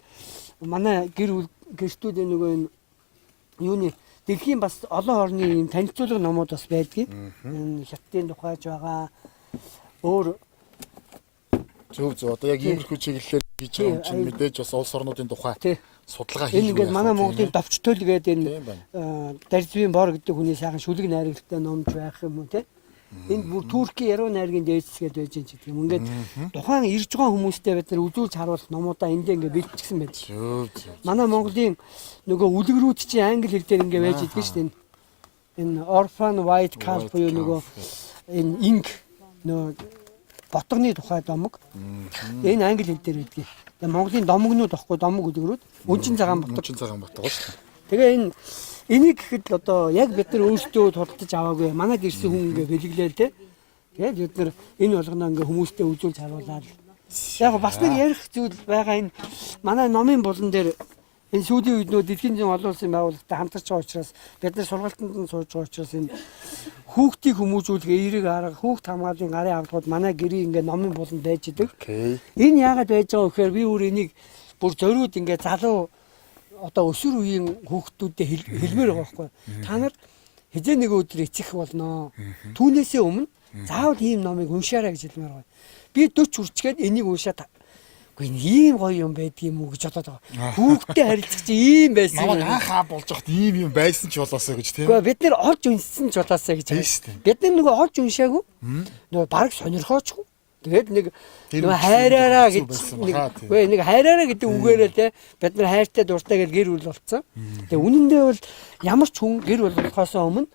манай гэртүүдийн нөгөө энэ юуны дэлхийн бас олон орны ийм танилцуулга номууд бас байдгийг. Энэ хятадын тухайж байгаа өөр зөв одоо яг иймэрхүү чиглэлээр хийж байгаа юм чинь мэдээж бас улс орнуудын тухай судалгаа хийх. Энэ ингээд манай Монголын довч төл гэдэг энэ Дарзвийн бор гэдэг хүний сайхан шүлэг найрагтай номж байх юм уу те. Энд бүр Турки яруу найргийн дээдсгээд байж юм гэдэг юм. Ингээд тухайн ирж байгаа хүмүүстэй бид нар үзүүлж харуулах номуудаа эндээ ингээд бэлтжсэн байдаг. Манай Монголын нөгөө үлгэрүүд чинь англи хэл дээр ингээд байж идэг шүү дээ. Энэ Orphan White Calf буюу нөгөө энэ инг нөгөө ботгоны тухай домог. Энэ англи хэл дээр байдаг. Тэгээ Монголын домогнууд ахгүй домог үлгэрүүд өнчин цагаан ботго. Өнчин цагаан ботго шүү дээ. Тэгээ энийг гэхэд л одоо яг бид нар өөрсдөө тодтож аваагүй. Манайд ирсэн хүн ингээ бэлгэлээл те. Тэгээд бид нар энэ болгоно ингээ хүмүүстэй үзүүлж харуулаад. Яг бас нэг ярих зүйл байгаа энэ манай номын булан дээр энэ сүүлийн үед нөө дэлхийн зүйн олон улсын байгууллагатай хамтарч байгаа учраас бид нар сургалтанд нь сууж байгаа учраас энэ хүүхдийг хүмүүжүүлэх эерэг арга хүүхд хамгааллын гарын авлагууд манай гэрийн ингээ номын буланд байж идэг. Энэ яагаад байж байгаа вэ гэхээр би өөр энийг бүр зориуд ингээ залуу одоо өсвөр үеийн хүүхдүүдэд хэлмээр байгаа байхгүй. Та нар хизээ нэг өдөр эцэх болноо. Түүнээсээ өмнө заавал ийм номыг уншаарай гэж хэлмээр байгаа. Би 40 хүрчгээд энийг уншаад ийм гоё юм байдаг юм уу гэж бодоод байгаа. Хүүхдтэй харилцах чи ийм байсан юм. Намайг анхаа болж хат ийм юм байсан ч болоосоо гэж тийм. Гэхдээ бид нэр олж уншсан ч болоосоо гэж байна. Бид нар нөгөө олж уншаагүй. Нөгөө баг сонирхоочгүй. Тэгээд нэг нөгөө хайраараа гэж нэг хайраараа гэдэг үгээрээ те бид нар хайртай дуртай гэж гэр бүл болцсон. Тэгээ үнэндээ бол ямар ч хүн гэр бүл болохоос өмнө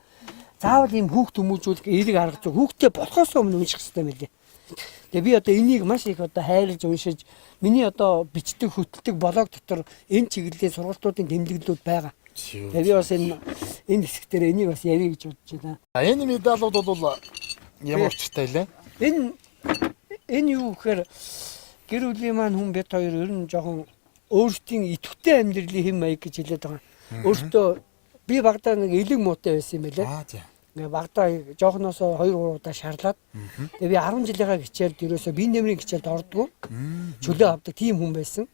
заавал ийм хүүхд хүмүүжүүлэх эерэг арга зүй хүүхдтэй болохоос өмнө унших хэрэгтэй мэлээ. Тэгээ би одоо энийг маш их одоо хайрлаж уншиж миний одоо бичдэг хөтэлдэг блог дотор энэ чиглэлийн сургалтуудын тэмдэглэлүүд байгаа. Тэгээ би бас энэ хэсэг дээр энийг бас ярих гэж бодож байна. Энэ медалууд бол ямар учиртай лээ? Энэ юу гэхээр гэр бүлийн маань хүн бит хоёр ер нь жоохон өөрсдийн идэвхтэй амьдралын хэм маяг гэж хэлээд байгаа. Өөртөө би багадаа нэг элэг муутай байсан юм байлээ. Ингээ багадаа жоохноосоо 2-3 удаа шарлаад тэгээ би 10 жилийнхаа хичээлд ерөөсөө бие нэмрийн хичээлд ордгоо. Чөлөө авдаг тийм хүн байсан.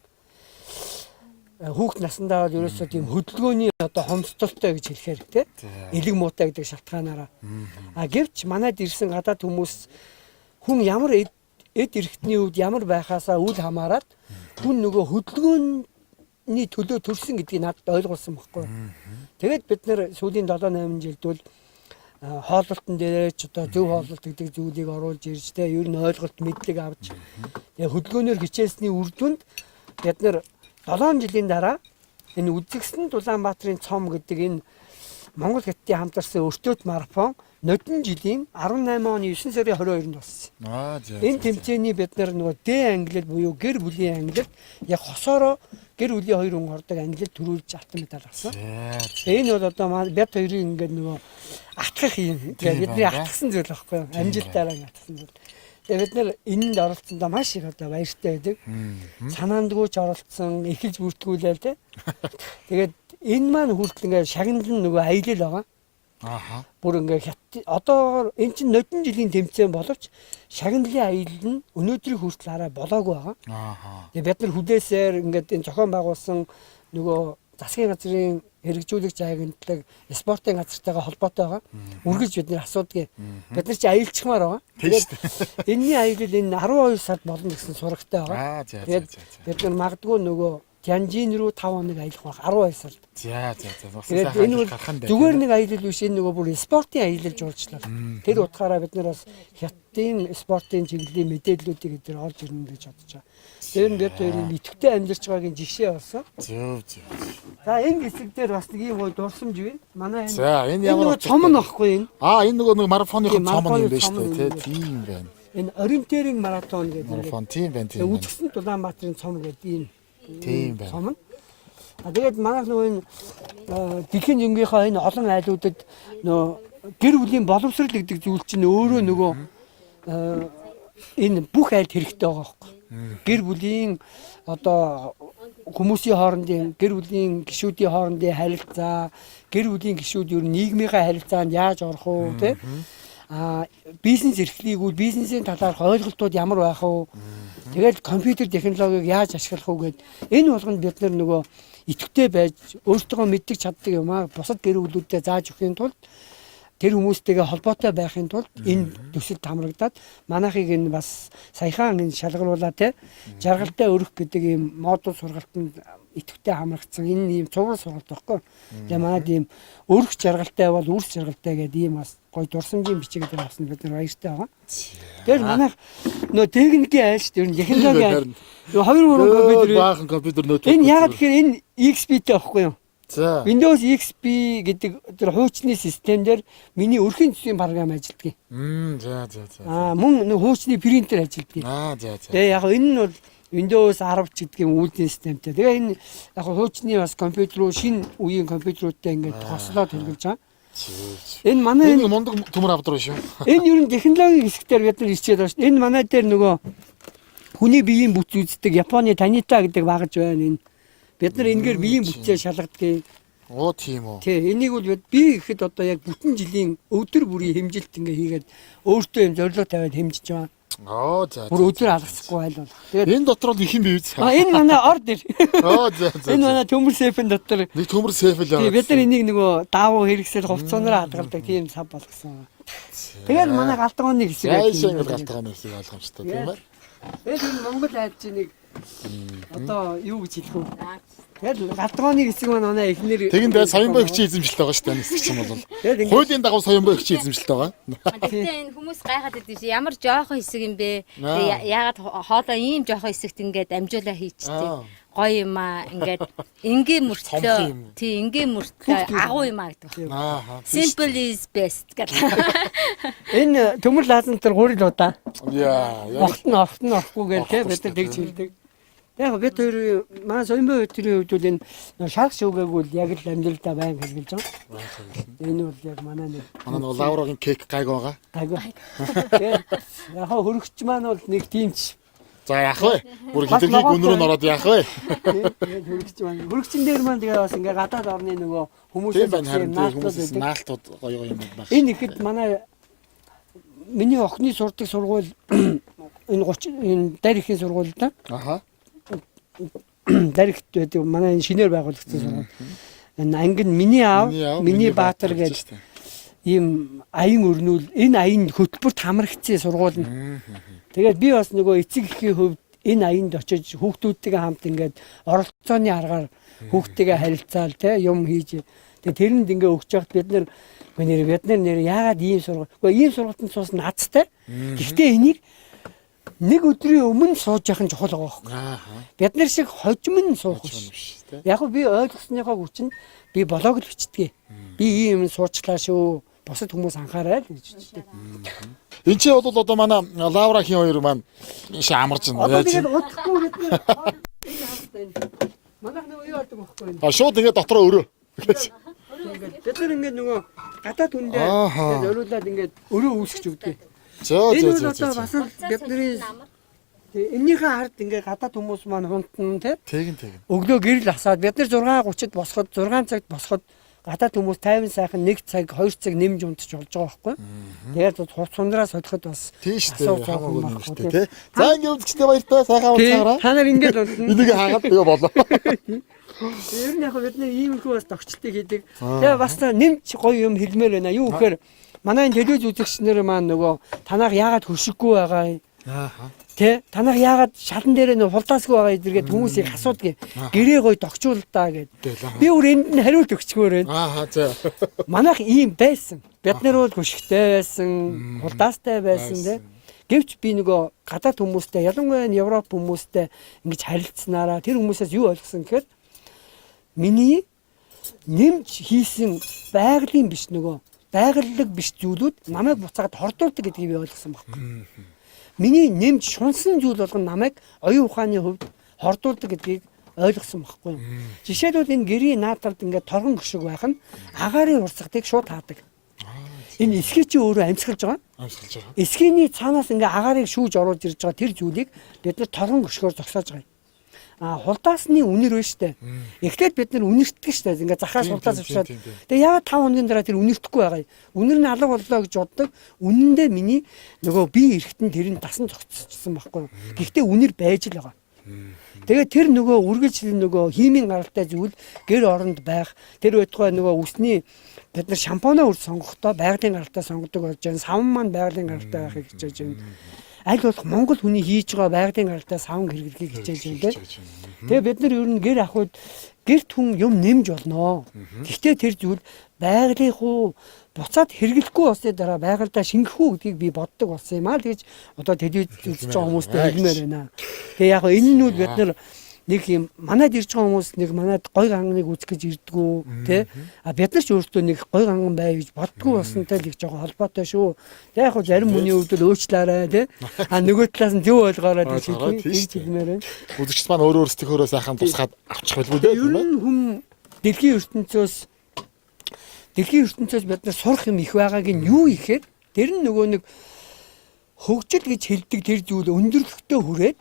Хүүхд насндаа бол ерөөсөө тийм хөдөлгөөний одоо хомсдолтой гэж хэлэхээр те элэг муутай гэдэг шалтгаанаараа. Гэвч манайд ирсэн гадаад хүмүүс хүн ямар эд эрхтний үед ямар байхаасаа үл хамааран хүн нөгөө хөдөлгөөний төлөө төрсөн гэдгийг надад ойлгуулсан байхгүй. Тэгээд бид нэр сүүлийн 7-8 жилд бол хооллолтон дээр ч одоо зөв хооллолт гэдэг зүйлийг оруулж ирж те ер нь ойлголт мэдлэг авч тэгээ хөдөлгөөнөөр хичээсний үр дүнд бид нэр 7 жилийн дараа энэ үзэгсэн Улаанбаатарын цом гэдэг энэ Монгол хятадын хамтарсан өртөөт марафон нодон жилийн 18 оны 9 сарын 22-нд болсон. Энэ тэмцээний бид нар нөгөө Д ангилал буюу гэр бүлийн ангилал яг хосоороо гэр бүлийн хоёр хүн ордог ангилал төрүүлж алтан медаль авсан. Энэ бол одоо бид хоёрын ингээд нөгөө атгах юм. Бидний атгсан зүйл байхгүй юу? Амжилтаараа атгсан зүйл. Тэгээ бид нар энэнд оролцсондоо маш их одоо баяртай байдаг. Санаандгүй ч оролцсон, эхэлж бүртгүүлээл тэ. Тэгээд энэ маань хүртэл ингээд шагналын нөгөө аялал байгаа. Бүр ингээд одоо эн чинь нодон жилийн тэмцээн боловч шагналын аялал нь өнөөдрийн хүртэл арай болоогүй байгаа. Тэгээ бид нар хүлээсээр ингээд энэ зохион байгуулсан нөгөө засгийн газрын хэрэгжүүлэгч агентлаг спортын газартайгаа холбоотой байгаа. Үргэлж бид нар асуудаг. Бид нар чи аялчихмаар байгаа. Тэгээд энэний аялал энэ 12 сард болно гэсэн сурагтай байгаа. Тэгээд бид нар магадгүй нөгөө Тянжин руу 5 хоног аялах баг 12 сард. За. Бас Тэгээд сайхан энэ бол гарах нь зүгээр нэг аялал биш, энэ нөгөө бүр спортын аялал жуулчлаа. Тэр утгаараа бид нар бас хятадын спортын чиглэлийн мэдээллүүдийг эдгээр олж ирнэ гэж бодож байгаа. Тэр нь бид хоёрын идэвхтэй амьдарч байгаагийн жишээ болсон. Зөв. За энэ хэсэг дээр бас нэг юм гоё дурсамж байна. Манай энэ За энэ энэ ямар нөгөө цом нь ахгүй энэ. Энэ нөгөө марафоны Тийм, цом юм байна цом шүү юм дээ. байна. Тийм байна. Энэ ориентering маратон гэдэг ингээд Марафон тийм байна. үзэсгэлэн Улаанбаатарын цом гэдэг ийм Тийм байна. цом нь. Тэгээд манайх нөгөө энэ дэлхийн жингийнхаа энэ олон айлуудад нөгөө гэр бүлийн боловсрал гэдэг зүйл чинь өөрөө нөгөө энэ бүх айлд хэрэгтэй байгаа байхгүй. Гэр бүлийн одоо хүмүүсийн хоорондын гэр бүлийн гишүүдийн хоорондын харилцаа, гэр бүлийн гишүүд ер нь нийгмийнхаа харилцаанд яаж орох уу те? Бизнес эрхлийг үл бизнесийн талаарх ойлголтууд ямар байх вэ? Тэгээд компьютер технологиг яаж ашиглах вэ гэд энэ болгонд бид нар нөгөө идэвхтэй байж өөртөө мэддэг чаддаг юм аа бусад гэр бүлүүдэд зааж өгөхийн тулд тэр хүмүүстэйгээ холбоотой байхын тулд энэ төсөлд хамрагдаад манайхыг энэ бас саяхан энэ шалгаруулаа те жаргалтай өрөх гэдэг ийм модуль сургалтанд идэвхтэй хамрагдсан энэ ийм цуврал сургалт байхгүй. Тэгээ манайд ийм өрөх жаргалтай бол үрс жаргалтай гэдэг ийм бас гой дурсамжийн бичиг дээр авсан бид нар баяртай байгаа. Тэр манайх нөө техникийн айл шүү дээ технологи айл. 2-3 компьютер баахан компьютер нөт. энэ яг тэгэхээр энэ XP-тэй байхгүй юу? За. Windows XP гэдэг тэр хуучны систем дээр миний өрхийн зүсийн програм ажилладаг. За. Мөн нэг хуучны принтер ажилладаг. За. Тэгээ яг энэ нь бол Windows 10 ч гэдэг юм үйлдвэрлэлийн системтэй. Тэгээ энэ яг хуучны бас компьютерөө шинэ үеийн компьютеруудтай ингээд хослоод хэрэгжилж байгаа. Энэ манай энэ мундаг төмөр авдар шүү. энэ ер нь технологийн хэсгээр бид нар хичээд байгаа шүү. Энэ манай дээр нөгөө хүний биеийн бүс үздэг Японы Танита гэдэг багж байна энэ. Бид нар энэгээр биеийн бүтцээ шалгадаг. Оо тийм үү. Тий, энийг бол би ихэд одоо яг бүтэн жилийн өдөр бүрийн хэмжилт ингээ хийгээд өөртөө юм зорилго тавиад хэмжиж байгаа. Оо за. Бүр өдөр алгахгүй айл бол. Тэгээд энэ дотор бол их юм бий биз. энэ манай орд ир. Оо за. Энэ манай төмөр сейфэн дотор. Нэг төмөр сейф л Тий, байгаа. бид нар энийг нөгөө даавуу хэрэгсэл хувцаанаар хадгалдаг тийм сав болгосон. Тэгээд манай галтгооны хэсэг Яйшаа ингэ галтгааны хэсэг ойлгомжтой тийм ээ. Тэгээд энэ Монгол айлч нэг одоо юу гэж хэлэх вэ? Тэгээд галтгооны хэсэг манай эхнэр Тэгэндээ Соёнбай өгчийн эзэмшилт байгаа шүү дээ энэ хэсэг чинь бол. тэгээд ингэ Хуулийн дагуу Соёнбай өгчийн эзэмшилт байгаа. Гэхдээ энэ хүмүүс гайхаад байдаг шээ. Ямар жоохон хэсэг юм бэ? Яагаад хоолоо ийм жоохон хэсэгт ингээд амжуулаа хийчтэй. Гоё юм аа. Ингээд ингийн мөртлөө. Тий, ингийн мөртлөө агуу юм аа гэдэг. Simple is best гэдэг. энэ төмөр лазантар гурил удаа. Яа. Огт нь орохгүй гэл те бид нар тэгж хэлдэг. Яг бид хоёр манай Соёнбай өдрийн хувьд бол энэ шарх шүүгээгүүл яг л амьдралдаа байн хэлгэлж байгаа. Энэ бол яг манай нэг Манай лаврогийн кек гайг байгаа. айгу. Тэгээд яг хөрөгч маань бол нэг тиймч. За яах вэ? Бүр хитрхийг өнрөө н ороод яах вэ? Тэгээд хөрөгч маань хөрөгчөн дээр маань тэгээ бас ингээ гадаад орны нөгөө хүмүүсээс Тийм байна харин наалтууд хүмүүс байдаг. наалтууд гоё юм байна. Энэ ихэд манай миний охины сурдаг сургууль энэ 30 энэ дарихийн сургууль да. Аха. Даригт байдаг манай энэ шинээр байгуулагдсан сургууль. Энэ анги нь миний аав, миний баатар гэж ийм аян өрнүүл энэ аян хөтөлбөрт хамрагдсан сургууль нь. Тэгээд би бас нөгөө эцэг эхийн хувьд энэ аянд очиж хүүхдүүдтэйгээ хамт ингээд оролцооны аргаар хүүхдтэйгээ харилцаал те юм хийж. Тэгээд тэрэнд ингээ өгч явахад бид нэр яагаад ийм сургууль. Гэхдээ ийм сургуультанд суус наацтай. Гэхдээ энийг нэг өдрийн өмнө сууж явах нь чухал байгаа байхгүй. Бид нар шиг хожим нь суух биш. Яг би ойлгосныхоо хүчин би блог л бичдэг. Би ийм юм суурчлаа шүү. Босод хүмүүс анхаарай л гэж бичдэг. Энд чи бол одоо манай лаврахийн хоёр маань ийш амарч байна. Одоо тэгээд удахгүй бид нар манайх нөгөө юу болдог байхгүй. Шууд ингээд дотроо өрөө. Бид нар ингээд нөгөө гадаад хүндээ ингээд өрүүлээд ингээд өрөө үүсгэж өгдөг. Энэ бол одоо бас бидний энийхээ хард ингээд гадаад хүмүүс маань хунтан Тэгин. өглөө гэрэл асаад бид нар 6:30-д босоход 6 цагт босоход гадаад хүмүүс 50 сайхан 1 цаг 2 цаг нэмж унтж болж байгаа байхгүй. Тэгээд хуцсундраас солиход бас тийш дээ хамаагүй юм шүү дээ тий. За ингээд үзэгчтэй баяртай сайхан уулзаараа. та нар ингээд унтна. Энийг хаагаад тэгээ болоо. Ер нь яг бидний иймэрхүү бас тогтчлтыг хийдэг. Тэгээ бас нэмж гоё юм хэлмээр байна. Юу гэхээр манай энэ телевиз үзэгчнэр маань нөгөө танах яагаад хөшиггүй байгаа юм. Тэ танах яагаад шалан дээр нөө хулдаасгүй байгаа эдэргээд хүмүүсийг асуудаг. Гэрээ гоё тогчуултаа гэд. Би өөр энд нь хариулт өгчгөөр байна. Аа за. Манайх ийм байсан. Бид нар бол хөшигтэй байсан, хулдаастай байсан тэ. Гэвч би нөгөө гадаад хүмүүстэй ялангуяа Европ хүмүүстэй ингэж харилцсанараа тэр хүмүүсээс юу ойлгосон гэхээр миний нэмж хийсэн байгалийн биш нөгөө байгаллаг биш зүйлүүд намайг буцаад хордуулдаг гэдгийг би ойлгосон байна. Миний нэмж шунсан зүйл болгон намайг оюун ухааны хувьд хордуулдаг гэдгийг ойлгосон байхгүй. Жишээлбэл энэ гэрийн нааталд ингээд торгон гүшиг байх нь агаарын урсгатыг шууд хаадаг. Энэ эсхий чи өөрөө амьсгалж байгаа. Амсгалж байгаа. Эсхийний цаанаас ингээ агарыг шүүж оруулж ирж байгаа тэр зүйлийг бид нар торгон гөшгөөр зогсоож байгаа. Хулдаасны үнэр байна штэ. Эхлээд бид нар үнэртдэг штэ. Ингээ захаас хулдаас авчаад. Тэгээ яагаад 5 хоногийн дараа тэр үнэртэхгүй байгаа юм? Үнэр нь алга боллоо гэж боддог. Үнэндээ миний нөгөө бие эрэхтэн тэрийг дасан зогцчихсан байхгүй. Гэхдээ үнэр байж л байгаа. Тэгээ тэр нөгөө үргэлжлэн нөгөө химийн гаралтай зүйл гэр оронд байх. Тэр байтугай нөгөө үсний бид нар шампунаа үр сонгохдоо байгалийн гаралтай сонгодог болж байна. Савн маань байгалийн гаралтай байхыг хичээж байна. Аль болох Монгол хүний хийж байгаа байгалийн гаралтай савн хэрэглэхийг хичээж байна. Тэгээ бид нар ер нь гэр ахуйд гэрт хүн юм нэмж болно. Гэхдээ тэр зүйл байгалийн хуу буцаад хэрэглэхгүй болсны дараа байгальдаа шингэх үү гэдгийг би боддог болсон юм аа. Тэгэж одоо телевиз үзэж байгаа хүмүүстээ хэлмээр байна. Тэгээ яг энэ нь бид нар нэг юм манайд ирж байгаа хүмүүс нэг манайд гой ганганыг үзэх гэж ирдгүү тий. Бид нар ч өөртөө нэг гой ганган бай гэж боддгоо болсонтой л их жоохон холбоотой шүү. Тэгээ яг зарим хүний хувьд л уучлаарай тий. Нөгөө талаас нь зөв ойлгоорой гэж хэлмээр байна. Үзэгчд маань өөрөө өөрсдийнхөө сайхан тусгаад авчих байлгүй дээ. Ер нь хүн дэлхийн ертөнцөөс бид нар сурах юм их байгааг нь юу ихээр тэр нь нөгөө нэг хөгжил гэж хэлдэг тэр зүйл өндөрлөлтөө хүрээд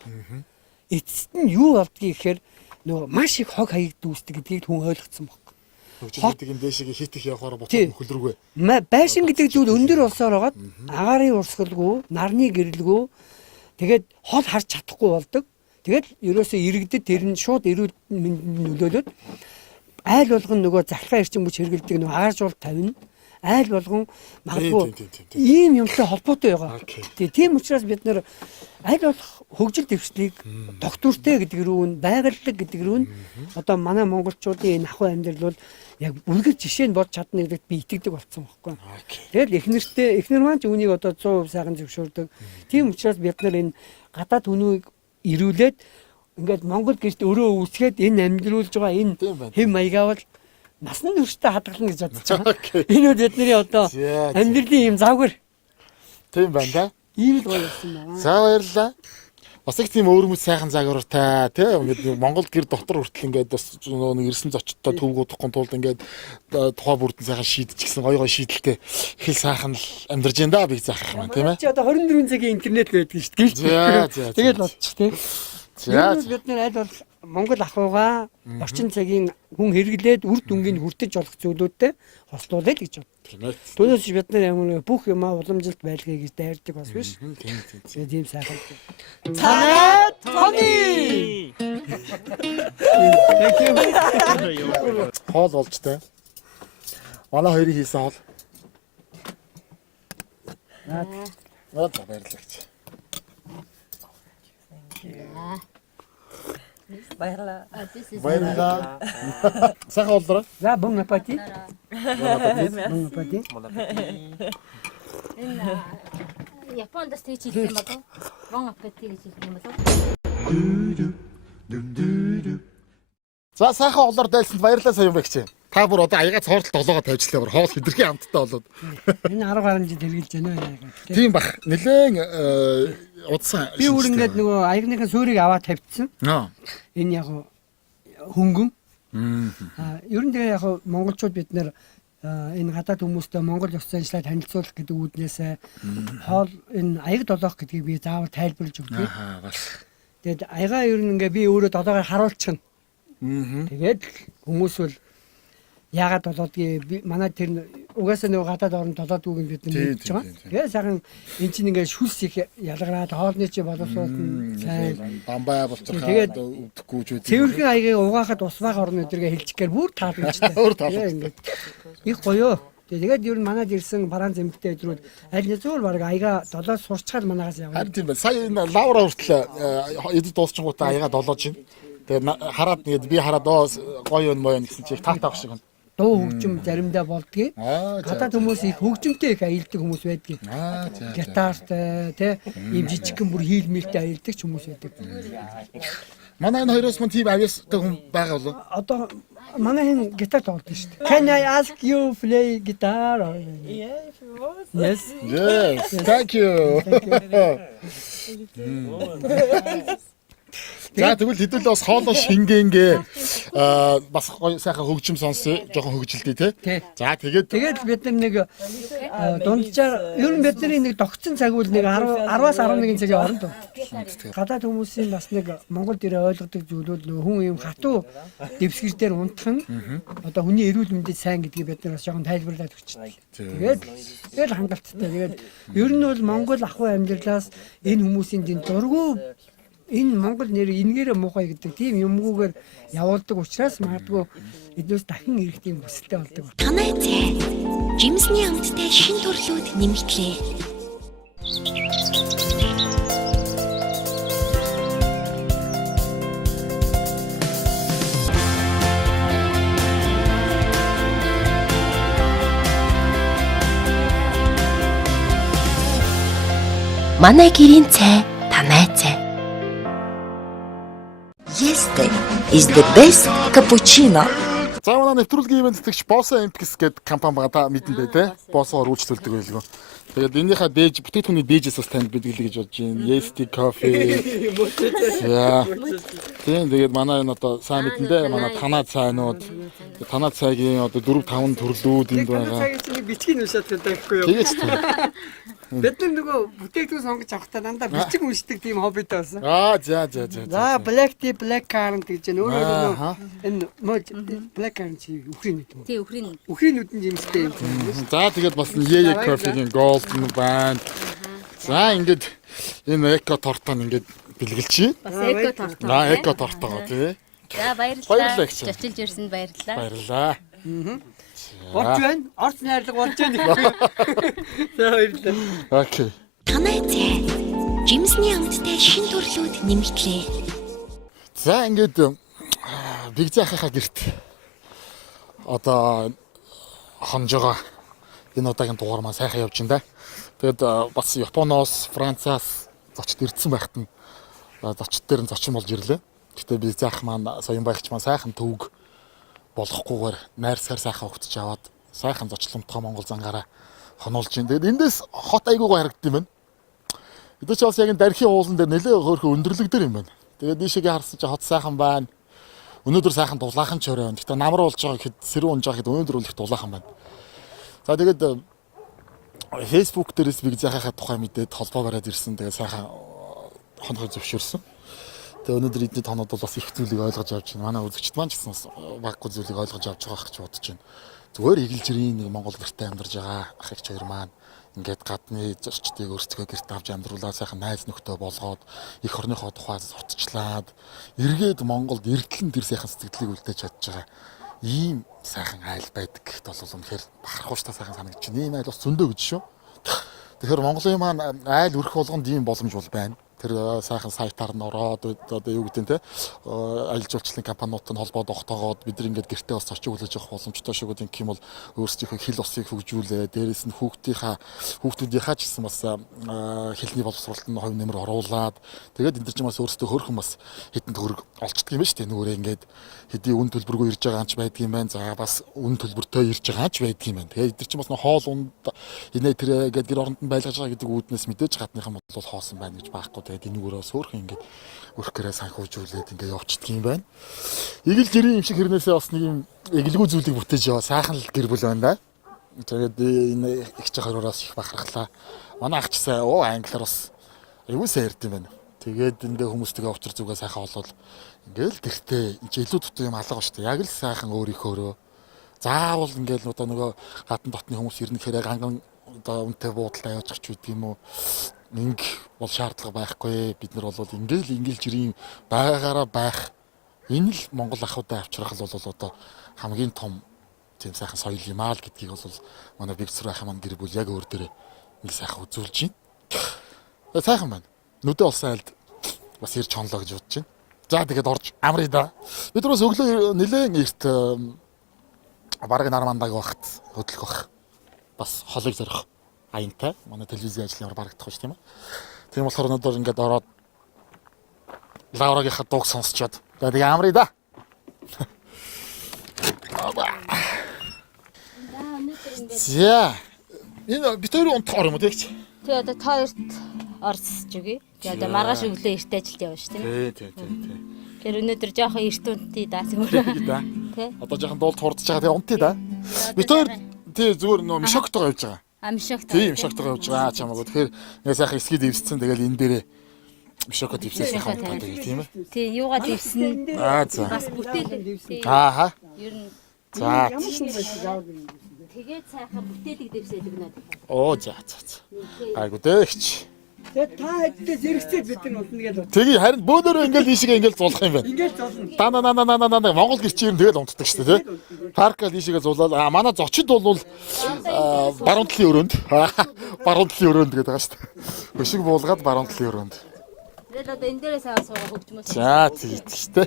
эцэст нь юу болдгийг гэхээр нөгөө маш их хог хаяг дүүсдэг гэдгийг хүн ойлгоцсон баг. Хөгжил гэдэг юм дэшиг хитэх явахаар буцаад хөлрөгөө. Байшин гэдэг зүйл өндөр болсоор хагаад агаарын урсгалгүй, нарны гэрэлгүй тэгээд хол харж чадахгүй болдог. Тэгээд ерөөсөө иргэдэд тэр нь шууд эрүүл мэндэнд нөлөөлөд айл болгон нөгөө захлаа эрчим хүч хэрэгэлдэг нөгөө агаар жуул тавина. Айл болгон магадгүй ийм юмтай холбоотой байгаа. Тийм учраас бид нар аль болох хөгжил дэвшлийг доктортэй гэдэг рүү нь байгаллаг гэдэг рүү нь одоо манай монголчуудын энэ ахуй амьдрал бол яг үргэлж жишээ нь болж чадна гэдэгт би итгэдэг болсон байхгүй. Тэгэл эхнэр маань ч үнийг одоо 100% сайхан зөвшөөрдөг. Тийм учраас бид нар энэ гадаад хүнийг ирүүлээд ингээд Монгол гэрт өрөө үүсгээд энэ амьдруулж байгаа энэ хэм маягаа бол насан туршдаа хадгална гэж бодож байгаа. Энэ бол бидний одоо амьдралын юм завгар. Тийм байна да. Ийм л гоё болсон байна. За баярлалаа. Бас их тийм өөрмөц сайхан загвартай тий ингээд Монгол гэр дотор хүртэл ингээд бас нэг ирсэн зочдтой төвгүүдхгүй тулд ингээд тухай бүрдэн сайхан шийдчихсэн гоё шийдэлтэй хэл сайхан л амьдарч байна да би заах юм тийм ээ. Чи одоо 24 цагийн интернет байдаг шүү дээ. Тэгээд бодчих тий. За бид нар аль бол Монгол ахуйгаа орчин цагийн хүн хэрэглээд үр дүнгийн хүртэж болох зүйлүүдтэй хослуулъя гэж боддог. Түүнээс бид нар ямар бүх юмаа уламжилт байлгая гэж дайрдаг бас биш. Тийм сайхан. Цанаа Тони. Хоол болж таа. Манай хоёрын хийсэн хоол. Баярлалаа. Баярлалаа. Сайхан боллоо. За bon appétit. Bon appétit. Энэ Японд ч хийж хэлсэн болов. Bon appétit гэж хэлсэн болов. За сайхан олоор дайлсанд баярлалаа сая юм багч. Та бүр одоо аяга цооролт олоогоо тавьчлаа бүр хоол хэдэрхий амттай болоод. Энэ 10 гаруй жил хэрэгжилж байна яа. Тийм бах. Нилээн удсан. Би өөр ингээд нөгөө аягныхаа суурийг аваад тавьчихсан. Энэ яг хөнгөн. Ер нь тэгээ яг монголчууд бид нэр энэ гадаад хүмүүстэй монгол ёс заншлаа танилцуулах гэдэг үүднээсээ хоол энэ аяг долоох гэдгийг би заавал тайлбарлаж өгье. Тэгээд аягаа ер нь ингээ би өөрөө долоогоор харуулчихна. Тэгээд хүмүүс бол яагаад болоодгийг манай тэр угаасаа нөгөө гадаад орнд болоодгүй юм бид нар мэдж байгаа. Тэгээ сайхан эн чинь ингээ шүлс их ялгараад хоолны чи боловсруулна сайн бамбай болчихоо өвдөхгүй ч үү. Цэвэрхэн аягийг угаахад ус баг орно өдргээ хэлчихээр бүр таалагдчихтай. Тэгээ ингээ их гоё. Тэгээд ер нь манад ирсэн бараан зэмтэй өдрүүд аль нь зөвөр баг аяга 7-оос сурчгаад манагаас явна. Харин тийм байна. Сая энэ лавра хүртэл эд дуусчингуудаа аяга долоож байна. Тэгээд хараад тэгээд би хараад гоё юм моё гэсэн чи их таатаах шиг байна. Дуу хөгжим заримдаа болдгийг. Гадаад хүмүүс их хөгжимтэй их аялдаг хүмүүс байдгийг. Гитартай тий ийм жижигхэн бүр хийл мэлтэй аялдаг ч хүмүүс байдаг. Манай энэ хоёроос мань тийм авьяастай хүн байгаа болов. Одоо манай энэ гитар тоглодог шүү дээ. Can I ask you play guitar? Yeah, if you want. Yes. Yes, thank you. За тэгвэл хэдүүлээ бас хоолоо шингэнгээ бас гоё сайхан хөгжим сонсъё, жоохон хөгжилдэй тий. За тэгээд бид нар нэг дунджаар ер нь бидний нэг тогтсон цаг үл нэг 10-аас 11 цагийн оронд. Гадаад хүмүүсийн бас нэг Монголд ирээ ойлгодог зүйлүүд нөх хүн юм хатуу дэвсгэр дээр унтах нь одоо хүний эрүүл мэндэд сайн гэдгийг бид нар бас жоохон тайлбарлаад өгч. Тэгээд хангалттай. Тэгээд ер нь бол Монгол ахуй амьдралаас энэ хүмүүсийн дин дургу энэ Монгол нэр энгээр муухай гэдэг тийм юмгүйгээр явуулдаг учраас магадгүй эднээс дахин ирэх тийм хүсэлтэй болдог. Танай цай. Жимсний амттай шин төрлүүд нэмэгдлээ. Манай гэрийн цай, танай цай. Este is the best cappuccino. за манай нэвтрүүлгийн ивент тэтгэгч Bossa Empix гэдэг компани байгаа та мэдэн бай тээ. Bossa-оор үйлчлүүлдэг байлгүй. Тэгээд энийхээ дээж бүтээгдэхүүний дээжээс бас танд бэлгэлээ гэж бодож байна. Yesti coffee. Яа. Тэгээд манай энэ одоо сайн мэдэндээ манай танаа цайнууд танаа цайгийн одоо 4-5 төрлүүд энд байгаа. Цагийн чинь бичгийн уншаад байдаг юу? Тэгээд тийм. Бид нар нөгөө бүтээгдэхүүн сонгож авахдаа дандаа бичиг уншдаг тийм хоббитэй болсон. За. За black tea, black currant гэж байна. Өөрөө энэ black currant чи үхрийн нүд юм. Тий үхрийн. Үхрийн нүдэн жимстэй юм. За тэгээд бас Yeye coffee-гийн golden байна. За ингээд энэ эко тортоо ингээд бэлгэлчихье. Бас эко тортоо. Эко тортоо тий. За баярлалаа. Баярлалаа гэж. Чочилж ирсэнд баярлалаа. Баярлалаа. Болж байна. Орц найрлага болж байна. За баярлалаа. Окей. Танай цай. Жимсний амттай шин төрлүүд нэмэгдлээ. За ингээд бигзахахаа гэрт одоо хонж байгаа энэ удаагийн дугаар маань сайхан явж байна да. Тэгээд бас Японоос, Францаас зочд ирдсэн байхад нь зочд дээр нь зочин болж ирлээ. Гэтэ бигзах маань соён байгч маань сайхан төвөг болохгүйгээр найр сар сайхан өгтөж аваад сайхан зочломтгой Монгол зангаараа хонуулж байна. Тэгээд эндээс хот айгуугаа харагдсан юм байна. Эдгээр ч бас яг энэ дархийн уулан дээр нэлээ хөөрхөн өндөрлөгдөр юм байна. Тэгээд дийшээгээ харсан чи хот сайхан байна. Өнөөдөр сайхан дулаахан ч орой байна. Гэтэ намар болж байгаа гэхэд сэрүүн унж байгаа гэхэд өнөөдөр үл их дулаахан байна. За тэгээд Facebook дээрээс бигзахахаа тухай мэдээд холбоо бариад ирсэн. Тэгээд сайхан хонхоо зөвшөөрсөн. Тэгээ өнөөдөр эдний тоноод бол бас их зүйлийг ойлгож авч байна. Манай үзэгчд маань ч гэсэн бас баггүй зүйлийг ойлгож авч байгаа гэж бодож байна. Зүгээр игэлжирийн нэг Монгол гэртээ амьдарж байгаа ах их хоёр маань ингээд гадны зочдыг өөрсдөө гэрт авч амьдруулаад сайхан найз нөхдөд болгоод эх орныхоо тухай сурталчлаад эргээд Монголд эрдэлэн тэр сайхан сэтгэлийг үлдээж чадж байгаа. Ийм сайхан айл байдаг гэхэд бол үнэхээр бахархууштай сайхан санагдаж байна. Ийм айл бас зөндөө гэж шүү. Тэгэхээр Монголын маань айл өрх болгонд ийм боломж бол байна. Тэр сайхан сайтаар нь ороод одоо юу гэдэг нь те аялал жуулчлалын компаниудтай холбоод огтоогоод бид нар ингээд гэртээ бас зочин хүлээж авах боломжтой шиг үгүй юм бол өөрсдийнхөө хэл усыг хөгжүүлээ. Дээрээс нь хүүхдүүдийнхаа ч гэсэн бас хэлний боловсролд нь хувь нэмэр оруулаад тэгээд энэ чинь бас өөрсдөө хөрхөн бас хэдэн төгрөг олцдог юм ба шүү дээ. Нүгээрээ ингээд хэдий үн төлбөргүй ирж байгаа анч байдаг юм байна. За бас үн төлбөртэй ирж байгаа анч байдаг юм байна. Тэгээд эдгээр чинь бас хоол унд инээ тэр ингээд гэр оронд нь байлгаж байгаа гэдэг үүднээс мэдээж гадныхан бол хоосон байна гэж байхгүй. Тэгээд энүүгээрээ сөөрхөн ингээд өрхгөрөө санхүүжүүлээд ингээд явчихдаг юм байна. Игэл жирийн юм шиг хэрнээсээ бас нэг юм эгэлгүй зүйлийг бүтээж яваа сайхан л гэр бүл байна да. Тэгээд энэ их жахараас их бахархлаа. Манай ах ч сайн англиар бас аюу сайн ярьд юм байна. Тэгээд эндээ хүмүүстэйгээ уулзар зүгээ сайхан болоод ингээл гэртээ энэ илүү дутуу юм алга шүү дээ. Яг л сайхан өөрийнхөөрөө заавал ингээл одоо нөгөө гадна дотны хүмүүс ирнэ гэхээр ганган одоо үнтэй буудалтай явж гарч үйд юм уу. Инг бол шаардлага байхгүй. Бид нар бол ингээл жирийн байгаагаараа байх. Энэ л Монгол ахуйтай авчрах л бол одоо хамгийн том тийм сайхан соёл юм аа л гэдгийг бол манай Виктор ах маань гэр бүл яг өөр дээрээ нэг сайхан үзүүлж байна. Сайхан байна. Нүдэ болсон айлд бас ирж хонлоо гэж бодож байна. За тэгээд орж амрыг да. Бид бас өглөө нэлээд эрт бараг нар мандаг багт хөдлөх бах. Бас холыг зорих аянтай. Манай телевизийн ажлын барагдах шүү тийм ээ. Тийм болохоор өнөөдөр ингээд ороод Лаурагийнхаа дууг сонсчоод тэгээд амрыг да. За. Энэ бид хоёр унтах ор юм уу тэгч? Тий одоо та хоёрт орцсож өгье. Тэгээ одоо маргааш өглөө эрт ажилд явна шүү тийм. Тий. Тэр өнөөдөр жоохон эрт унтъя да зүгээр. Да. Тий. Одоо жоохон дуулт хурдж байгаа тэгээ унтъя да. Бид хоёр тий зүгээр нөө мишоктойгоо явж байгаа. Амшигт. Тийм мишоктойгоо явж байгаа чамаагүй. Тэгэхээр нэг сайхан эсгий дэвсцэн тэгэл энэ дээрээ мишоко дэвсээс сайхан унтаа тэгээ тийм ээ. Тий юугаа дэвснэ. За. Бас бүтээл. Ааха. Ер нь За. тэгээд сайхан бүтээлийг дэвсээд өгнө. Оо за. Айгу дэгч. Тэгээд та хэддээ зэрэгцээ бид нар унтна гэж бод. Тэгээ харин бөөнөрөө ингээл ийшээ ингээл зулах юм байна. Ингээд золно. Даа Монгол гэрчээр тэгэл унтдаг шүү дээ тий. Паркал ийшээгээ зулаад манай зочид бол баруун талын өрөөнд баруун талын өрөөнд гэдэг байгаа шүү дээ. Хөшиг буулгаад баруун талын өрөөнд. Тэгээд одоо энэ дээрээ сайхан суугаа хөгжмөс. За тийчтэй.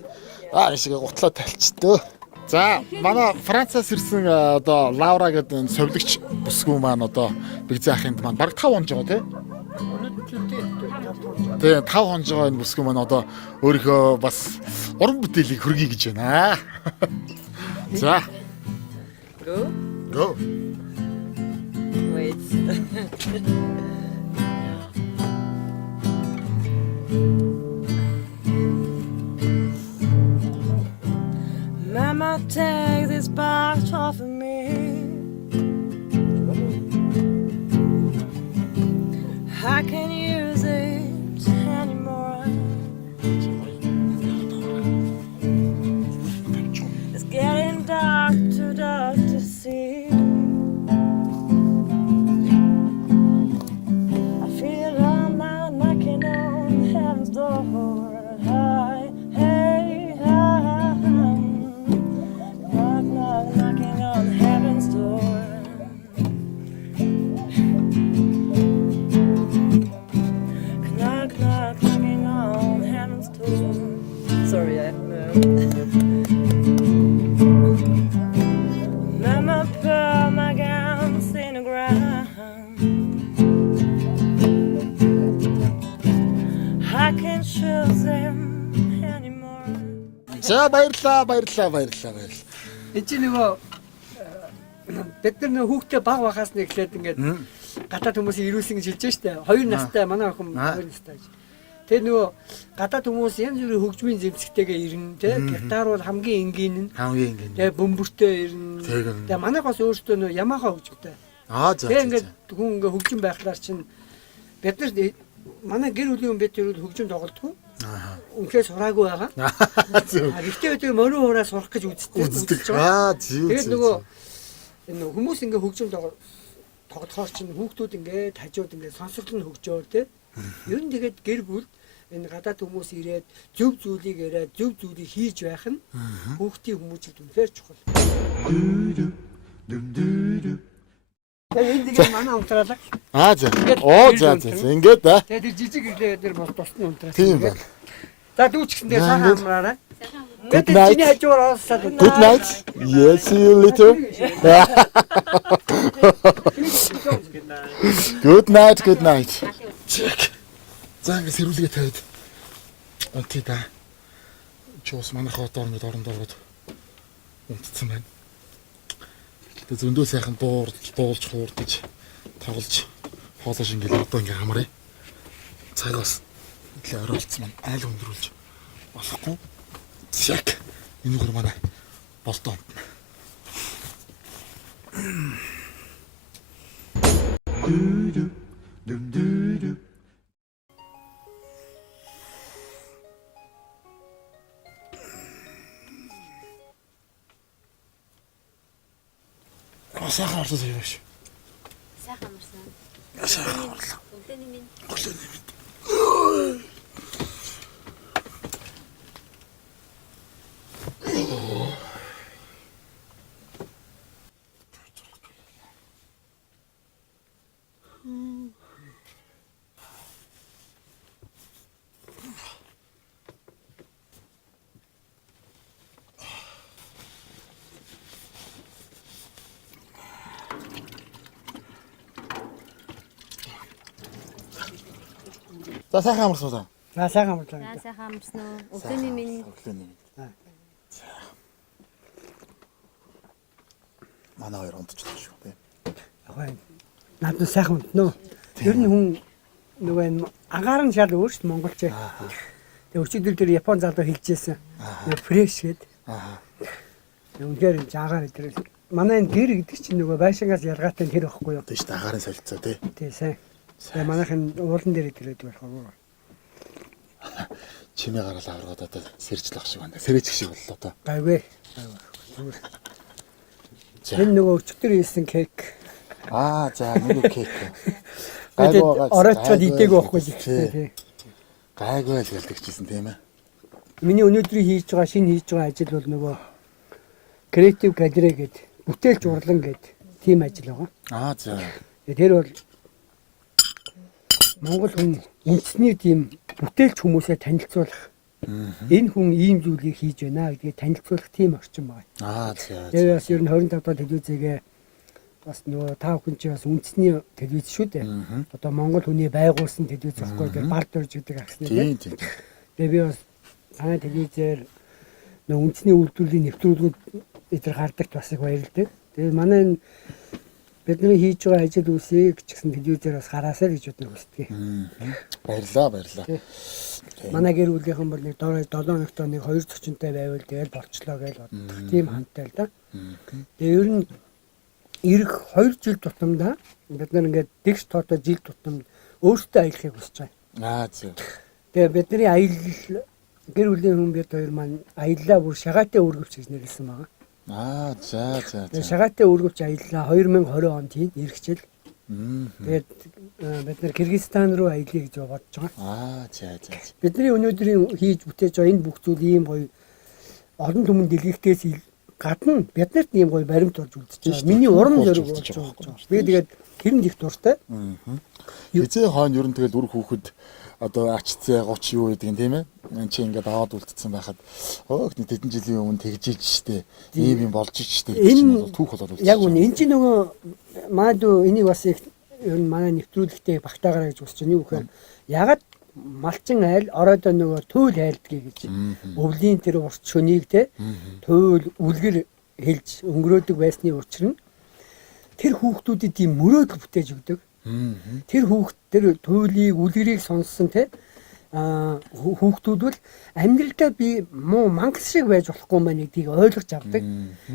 Ийшээгээ гутлаа тальчдөө. За манай Францаас ирсэн одоо Лаура гэдэг совлогч бүсгүй маань одоо Бигзээ ахынд маань баг 5 хонж байгаа тий. Тэгээ 5 хонж байгаа энэ бүсгүй маань одоо өөрийнхөө бас уран бүтээлийг хөргий гэж байна. За. Go. Wait. Mama, take this box off of me. I can't use it anymore. It's getting dark to see. I feel I'm not knocking on heaven's door. Hey, knocking on heaven's door. Knock, knocking on heaven's door. Sorry, I Mama put my gowns in the ground. I can't choose them anymore. За баярлаа. Энд чинь нөгөө бид нар хүүхдээ баг багаас нь эхлээд ингээд гадаад хүмүүсийг ирүүлсэн гэж хэлж штэ. 2 настай манай охин 2 настай гэж. Тэгээ нөгөө гадаад хүмүүс янз бүрийн хөгжмийн зэмсэгтэйгээ ирнэ те. Гитар бол хамгийн энгийн нь. Тэгээ бөмбөртэй ирнэ. Тэгээ манайх бас өөртөө нөгөө Ямаха хөгжмтэй. За. Тэгээ ингээд хүн ингээд хөгжим байхлаар чинь бид нар манай гэр бүлийн хүн бид тэр хөгжим тоглодгоо. Үнхээр сураагүй байгаа. Гэхдээ тэр морин хураа сурах гэж үздэг. Тэгээд нөгөө энэ хүмүүс ингээ хөгжим тоглохоор чинь хүүхдүүд ингээ хажууд ингээ сонсогдол нь хөгжөөр те. Ер нь тэгээд гэр бүл энэ гадаад хүмүүс ирээд зөв зүйлийг яриад зөв зүйлийг хийж байх нь хүүхдийн хүмүүжил үнээр чухал. Тэгээд энэ манай унтраалаа. За. Ингээд да. Тэгээд тэр жижиг ирлээ дээр бас тусны унтраа. Тийм байна. За дүүч гэсэн дээр сайхан амраарай. Good night. Good night. Yes, see you later. Good night. Check. За ингэ сэрүүлгээ тавиад. Окей да. Чус манайх одоо оронд ороод унтцсан байна. Тэгээ зөндөө сайхан дуулж хуурдаж тоглож хоолоо шингээл одоо ингээ хамраа. Цагаас нэлээ оролцсон маань айл өндрүүлж болохгүй. Яг энэ гөр манай болтоо. Сайхан орсон юм биш. Сайхан амарсан. Сайхан орлоо. Өглөөний минь. За сайхан амарсан. За сайхан амарлаа. За сайхан амарсан уу? Өглөөний минь. Өглөөний минь. За. Манай хоёр унтчихлаа шүү тий. Яг надад сайхан унтноо. Ер нь хүн нөгөө энэ агаар нь шал өөр шүү дээ монголч. Тэгээ өчигдөр дээр Япон залуу хэлжсэн. Фреш гээд. Үнээр жаагаар дээр манай энэ гэр гэдэг чинь нөгөө байшингаас ялгаатай тэр байхгүй юу? Тийм шүү дээ агарын солилцоо тий. Тий сайн. Тэгээ манайхын уулан дээр идэлээд болохоор. Чимээ гараад аврагад одоо сэржлэх шиг байна. Сэрээчих шиг боллоо одоо. Гайвэ. Энэ нөгөө өчигдөр хийсэн кек. За нэг кек. Ороочод идээг байхгүй л тий. Гайгүй л гэлдэгчсэн тийм ээ. Миний өнөөдрийн хийж байгаа шинэ хийж байгаа ажил бол нөгөө креатив галерей гэдэг бүтээлч урлан гэдэг тийм ажил байгаа. За. Тэр бол Монгол хүн үндэсний тийм бүтээлч хүмүүсээ танилцуулах. Энэ хүн ийм зүйлийг хийж байна гэдгийг танилцуулах тийм орчин байна. За. Тэгээ бас ер нь 25 дахь телевизээгээ бас нөгөө тав хүн чи бас үндэсний телевиз шүү дээ. Одоо Монгол хүний байгуулсан телевиз байхгүй тэгээ бард орж гэдэг агсны тийм. Тэгээ би бас санаа телевизээр нөгөө үндэсний үйлдвэрлэлийн нэвтрүүлгүүд эдгээр гардаг бас их баярлалаа. Тэгээ манай энэ бидний хийж байгаа ажил үсийг ч гэсэн телевизээр бас хараасаа гэж боддог хүсдэг. Баярлаа. Манай гэр бүлийнхэн бол нэг 7 хоногт нэг 2 зочинтой байвал тэгэл болчлоо гэж боддог. Тийм хантай л да. Тэгээ ер нь ирэх 2 жил тутамдаа бид нар ингээд дэгш тоото жил тутамд өөртөө аялахыг хүсэж байгаа. За. Тэгээ бидний аялал гэр бүлийн хүн бид хоёр маань аяллаа бүр шагаатай өргөвч гэж нэрлсэн байгаа. За. Тэгээ шагаатай өргөвч аяллаа 2020 онд хийн ирэх жил. Тэгээд бид нар Кыргызстан руу аялъя гэж бодож байгаа. За. Бидний өнөөдрийн хийж бүтээж байгаа энэ бүх зүйл ийм гоё олон түмэн дэлгэхтээс гадна биднэрт ийм гоё баримт болж үлдчихэж байгаа. Миний урам зориг болж байгаа. Би тэгээд тэрэнд их дуртай. Хизээ хаан ер нь тэгэл үр хүүхэд одоо ачцээ 30 юу гэдэг юм тийм ээ. Энд чи ингээд аваад үлдсэн байхад нэг тэдэн жилийн өмнө тэгжиж штэ. Ийм болж штэ гэж чинь бол түүх болоод үлдсэн. Яг үнэ энэ чинь нөгөө маадуу энийг бас их ер нь манай нэвтрүүлэгтээ багтаагараа гэж үзэж байна. Юу гэхээр ягаад малчин айл оройдоо нөгөө туйл айлдгийг гэж. Өвлийн тэр урт шөнийг те туйл үлгэр хэлж өнгөрөөдөг байсны учир нь тэр хүүхдүүдэд тийм мөрөөдөл бүтээж өгдөг. Тэр хүүхд тэр туйлыг үлгэрийг сонссон те хүүхдүүд бол амьдралдаа би муу мангас шиг байж болохгүй маа гэдгийг ойлгож авдаг.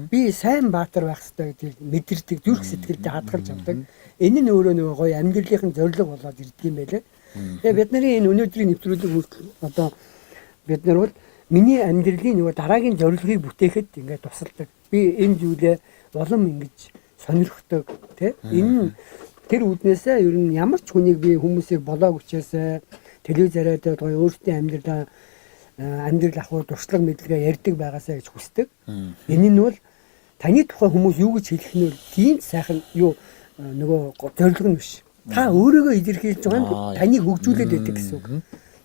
Би сайн баатар байх хэрэгтэй гэдгийг мэдэрдэг, зүрх сэтгэлдээ хадгалж авдаг. Энэ нь өөрөө нөгөө гоё амьдралын зорилго болоод ирдэг юм байлээ. Тэгээ бидний энэ өнөөдрийн нэвтрүүлэг одоо бид нар бол миний амьдралын нөгөө дараагийн зорилгыг бүтээхэд ингээд тусалдаг. Би энэ зүйлээ улам ингэж сонирхдог тий. Энэ тэр үднээсээ ер нь ямар ч хүнийг би хүмүүсийг болоог хүчээсээ телевизээрээ гоё өөрсдийн амьдрал ахуй туршлага мэдлэгээ ярьдаг байгаасаа гэж хүсдэг. Энэ нь бол таны тухай хүмүүс юу гэж хэлэх нь бол тийм сайхан юу нөгөө зорилго нь биш. Та өөрийгөө илэрхийлж байгаа нь таныг хөгжүүлээд байдаг гэсэн үг.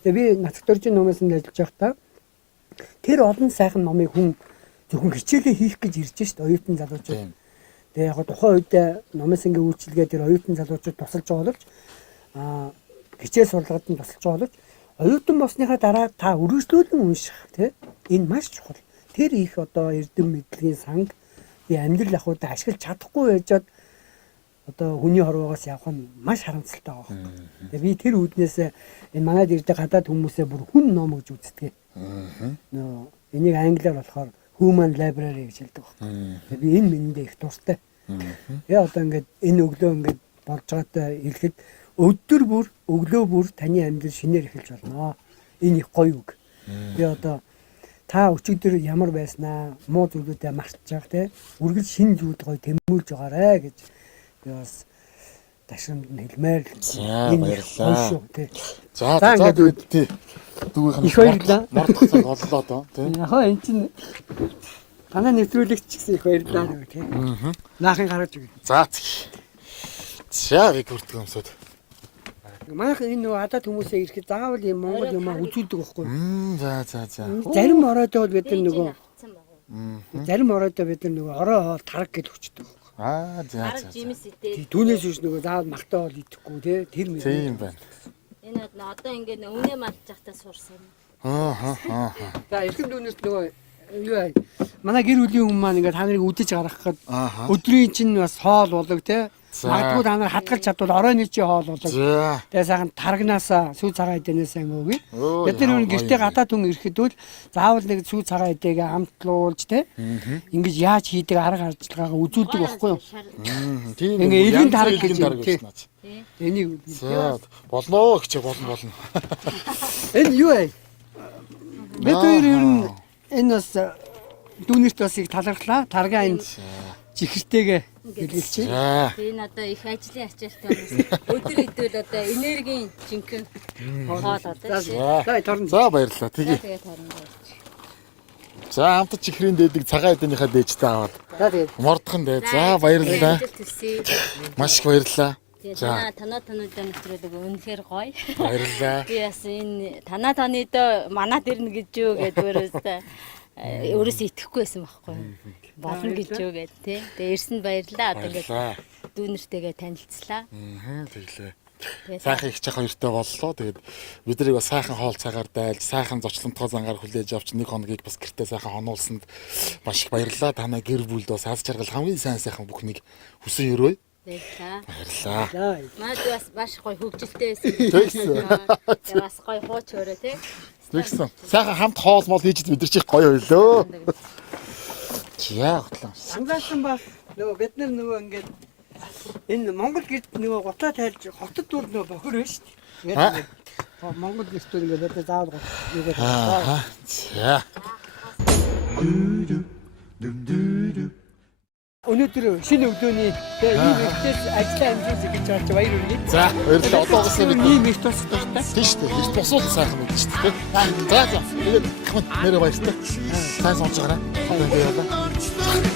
Тэгээ би Нацагт оржин номоос нь ажиллаж байхдаа тэр олон сайхан номыг хүн зөвхөн хичээлээ хийх гэж ирж шít оюутан залуучууд. Тэгээ яг тухайн үед номоос ингээ үйлчилгээ тэр оюутан залуучууд тусалж байгаа боловч хичээл сурлагад нь тусалж байгаа боловч оюутан болсныхаа дараа та үргэлжлүүлэн унших тий энэ маш чухал. Тэр их одоо эрдэм мэдлэгийн санг би амьдрал ахуйд ашиглаж чадахгүй байжгаад одоо хүний хорвоогоос явах нь маш харамсалтай байгаа. Тэгээ би тэр үүднээс энэ манайд ирдэг гадаад хүмүүсээ бүр хүн ном гэж үздэг. Нөө энийг англиар болохоор human library гэж хэлдэг байна. Тэгээ би энэ мэндээ их дуртай. Тэгээ одоо ингээд энэ өглөө ингээд болж байгаатай хэлэхэд өглөө бүр таны амьдрал шинээр эхэлж болно. Энэ их гоё үг. Би одоо та өчигдөр ямар байснаа муу зүйлүүдээ мартчих те үргэлж шинэ зүйл гоё тэмүүлж байгаарэ гэж би бас ташрамд нь хэлмээр баярлалаа. За ингээд тий. Дүүгийнх их баярлалаа. Мордох цаг боллоо доо тий. Яг энэ чинь танай нэвтрүүлэгч гэсэн их баярлалаа гэх тий. Наахын гаргаж өгье. За би хүрдэг юмсууд. Манайх энэ нөгөө адаад хүмүүсээ ирэхэд заавал юм Монгол юмаа үзүүлдэг байхгүй. За. Зарим оройдоо бид нар нөгөө зарим оройдоо бид нар нөгөө орой хоол тараг гэж өчтдөг. За. Жимс идээ. Түүнээс үүш нөгөө заавал мартаа бол идэхгүй тий. Тэр Тийм байна. Энэ Одоо ингээд үнэ мандчихтаа сурсан. За эрхэм дүүнээс нөгөө юу аа манай гэр бүлийн хүмүүс маань ингээд та нарыг үдэж гаргах гээд өдрийн чинь бас хоол болог те. Магадгүй та нар хадгалж чадвал оройны чи хоол болог. За. Тэгээ сайхан таргнаасаа сүү цагаан эдэнээс ангиуг. Бид нар юу гэртээ гадаад хүн ирэхэд бол заавал нэг сүү цагаан эдэгээ амтлуулж те. Ингэж яаж хийдэг арга арчилгаагаа үзүүлдэг байхгүй юу? Тийм. Ингээ элен тараг гэж дараг юм, тий. гэж наач. Энийг За болно гэж болно. энэ юу вэ? Бид хоёр ер нь энэ бас дүүнерт бас их талархлаа. Таргаа энэ чихэртэйгээ гэлгэлчихье. За. Энэ одоо их ажлын ачаалтай хүмүүс өдөр идвэл одоо энергийн жинхэнэ хоол одоо тий. За торн. За баярлалаа. Тэгээ. Тэгээд харин байж. За хамт чихрийн дээдэг цагаан эднийхээ дээжтэй аваад За тэгээд мордхон дээ. За баярлалаа. Маш их баярлалаа. Тэгээд тануудаа нэвтрүүлэг үнэхээр гоё. Баярлалаа. Би бас энэ таны доо манад ирнэ гэж юу гэдэг өөрөөсөө итгэхгүй байсан байхгүй юу? Болно гэж юу гэдэг тий. Тэгээ ирсэнд баярлалаа. Одоо ингээд дүүнэртэйгээ танилцлаа. Тэглээ. Сайхан их чах хоёртой боллоо. Тэгээд бид нарыг бас сайхан хоол цагаар дайлж, сайхан зочлонтгоо зангаар хүлээж авч нэг хоногийг бас гэртээ сайхан хонуулсанд маш их баярлалаа. Танай гэр бүлд бас аз жаргал хамгийн сайхан бүхнийг хүсэн өрөөе. Баярлалаа. Баярлалаа. Маад бас маш гоё хөвгөлтэй байсан. Тэгсэн. Тэгээ бас гоё хууч өрөө тий. Тэгсэн. Сайхан хамт хоол мол хийж бид нар чих гоё ойлоо. Яа готлоо. сангаасан ба нөгөө бид нар нөгөө ингээд энэ Монгол гэрт нөгөө гутлаа тайлж хотод дур нөгөө бохор байна шүү дээ. Ингээд Монгол гэрт дур ингээд одоо заавал юу гэдэг. За. Өнөөдөр шинэ өглөөний тэгээ ийм ихтэй ажлаа амжуулж гэж болж баяр хүргэе. За, баярлалаа. Одоогоос бид ийм их тус тустай. тийм шүү дээ. Их босвол сайхан байдаг шүү дээ. За. Тэгээд нэрээ баярлалаа. Сайн сонсож байгаарай. Одоо ингэ яваа.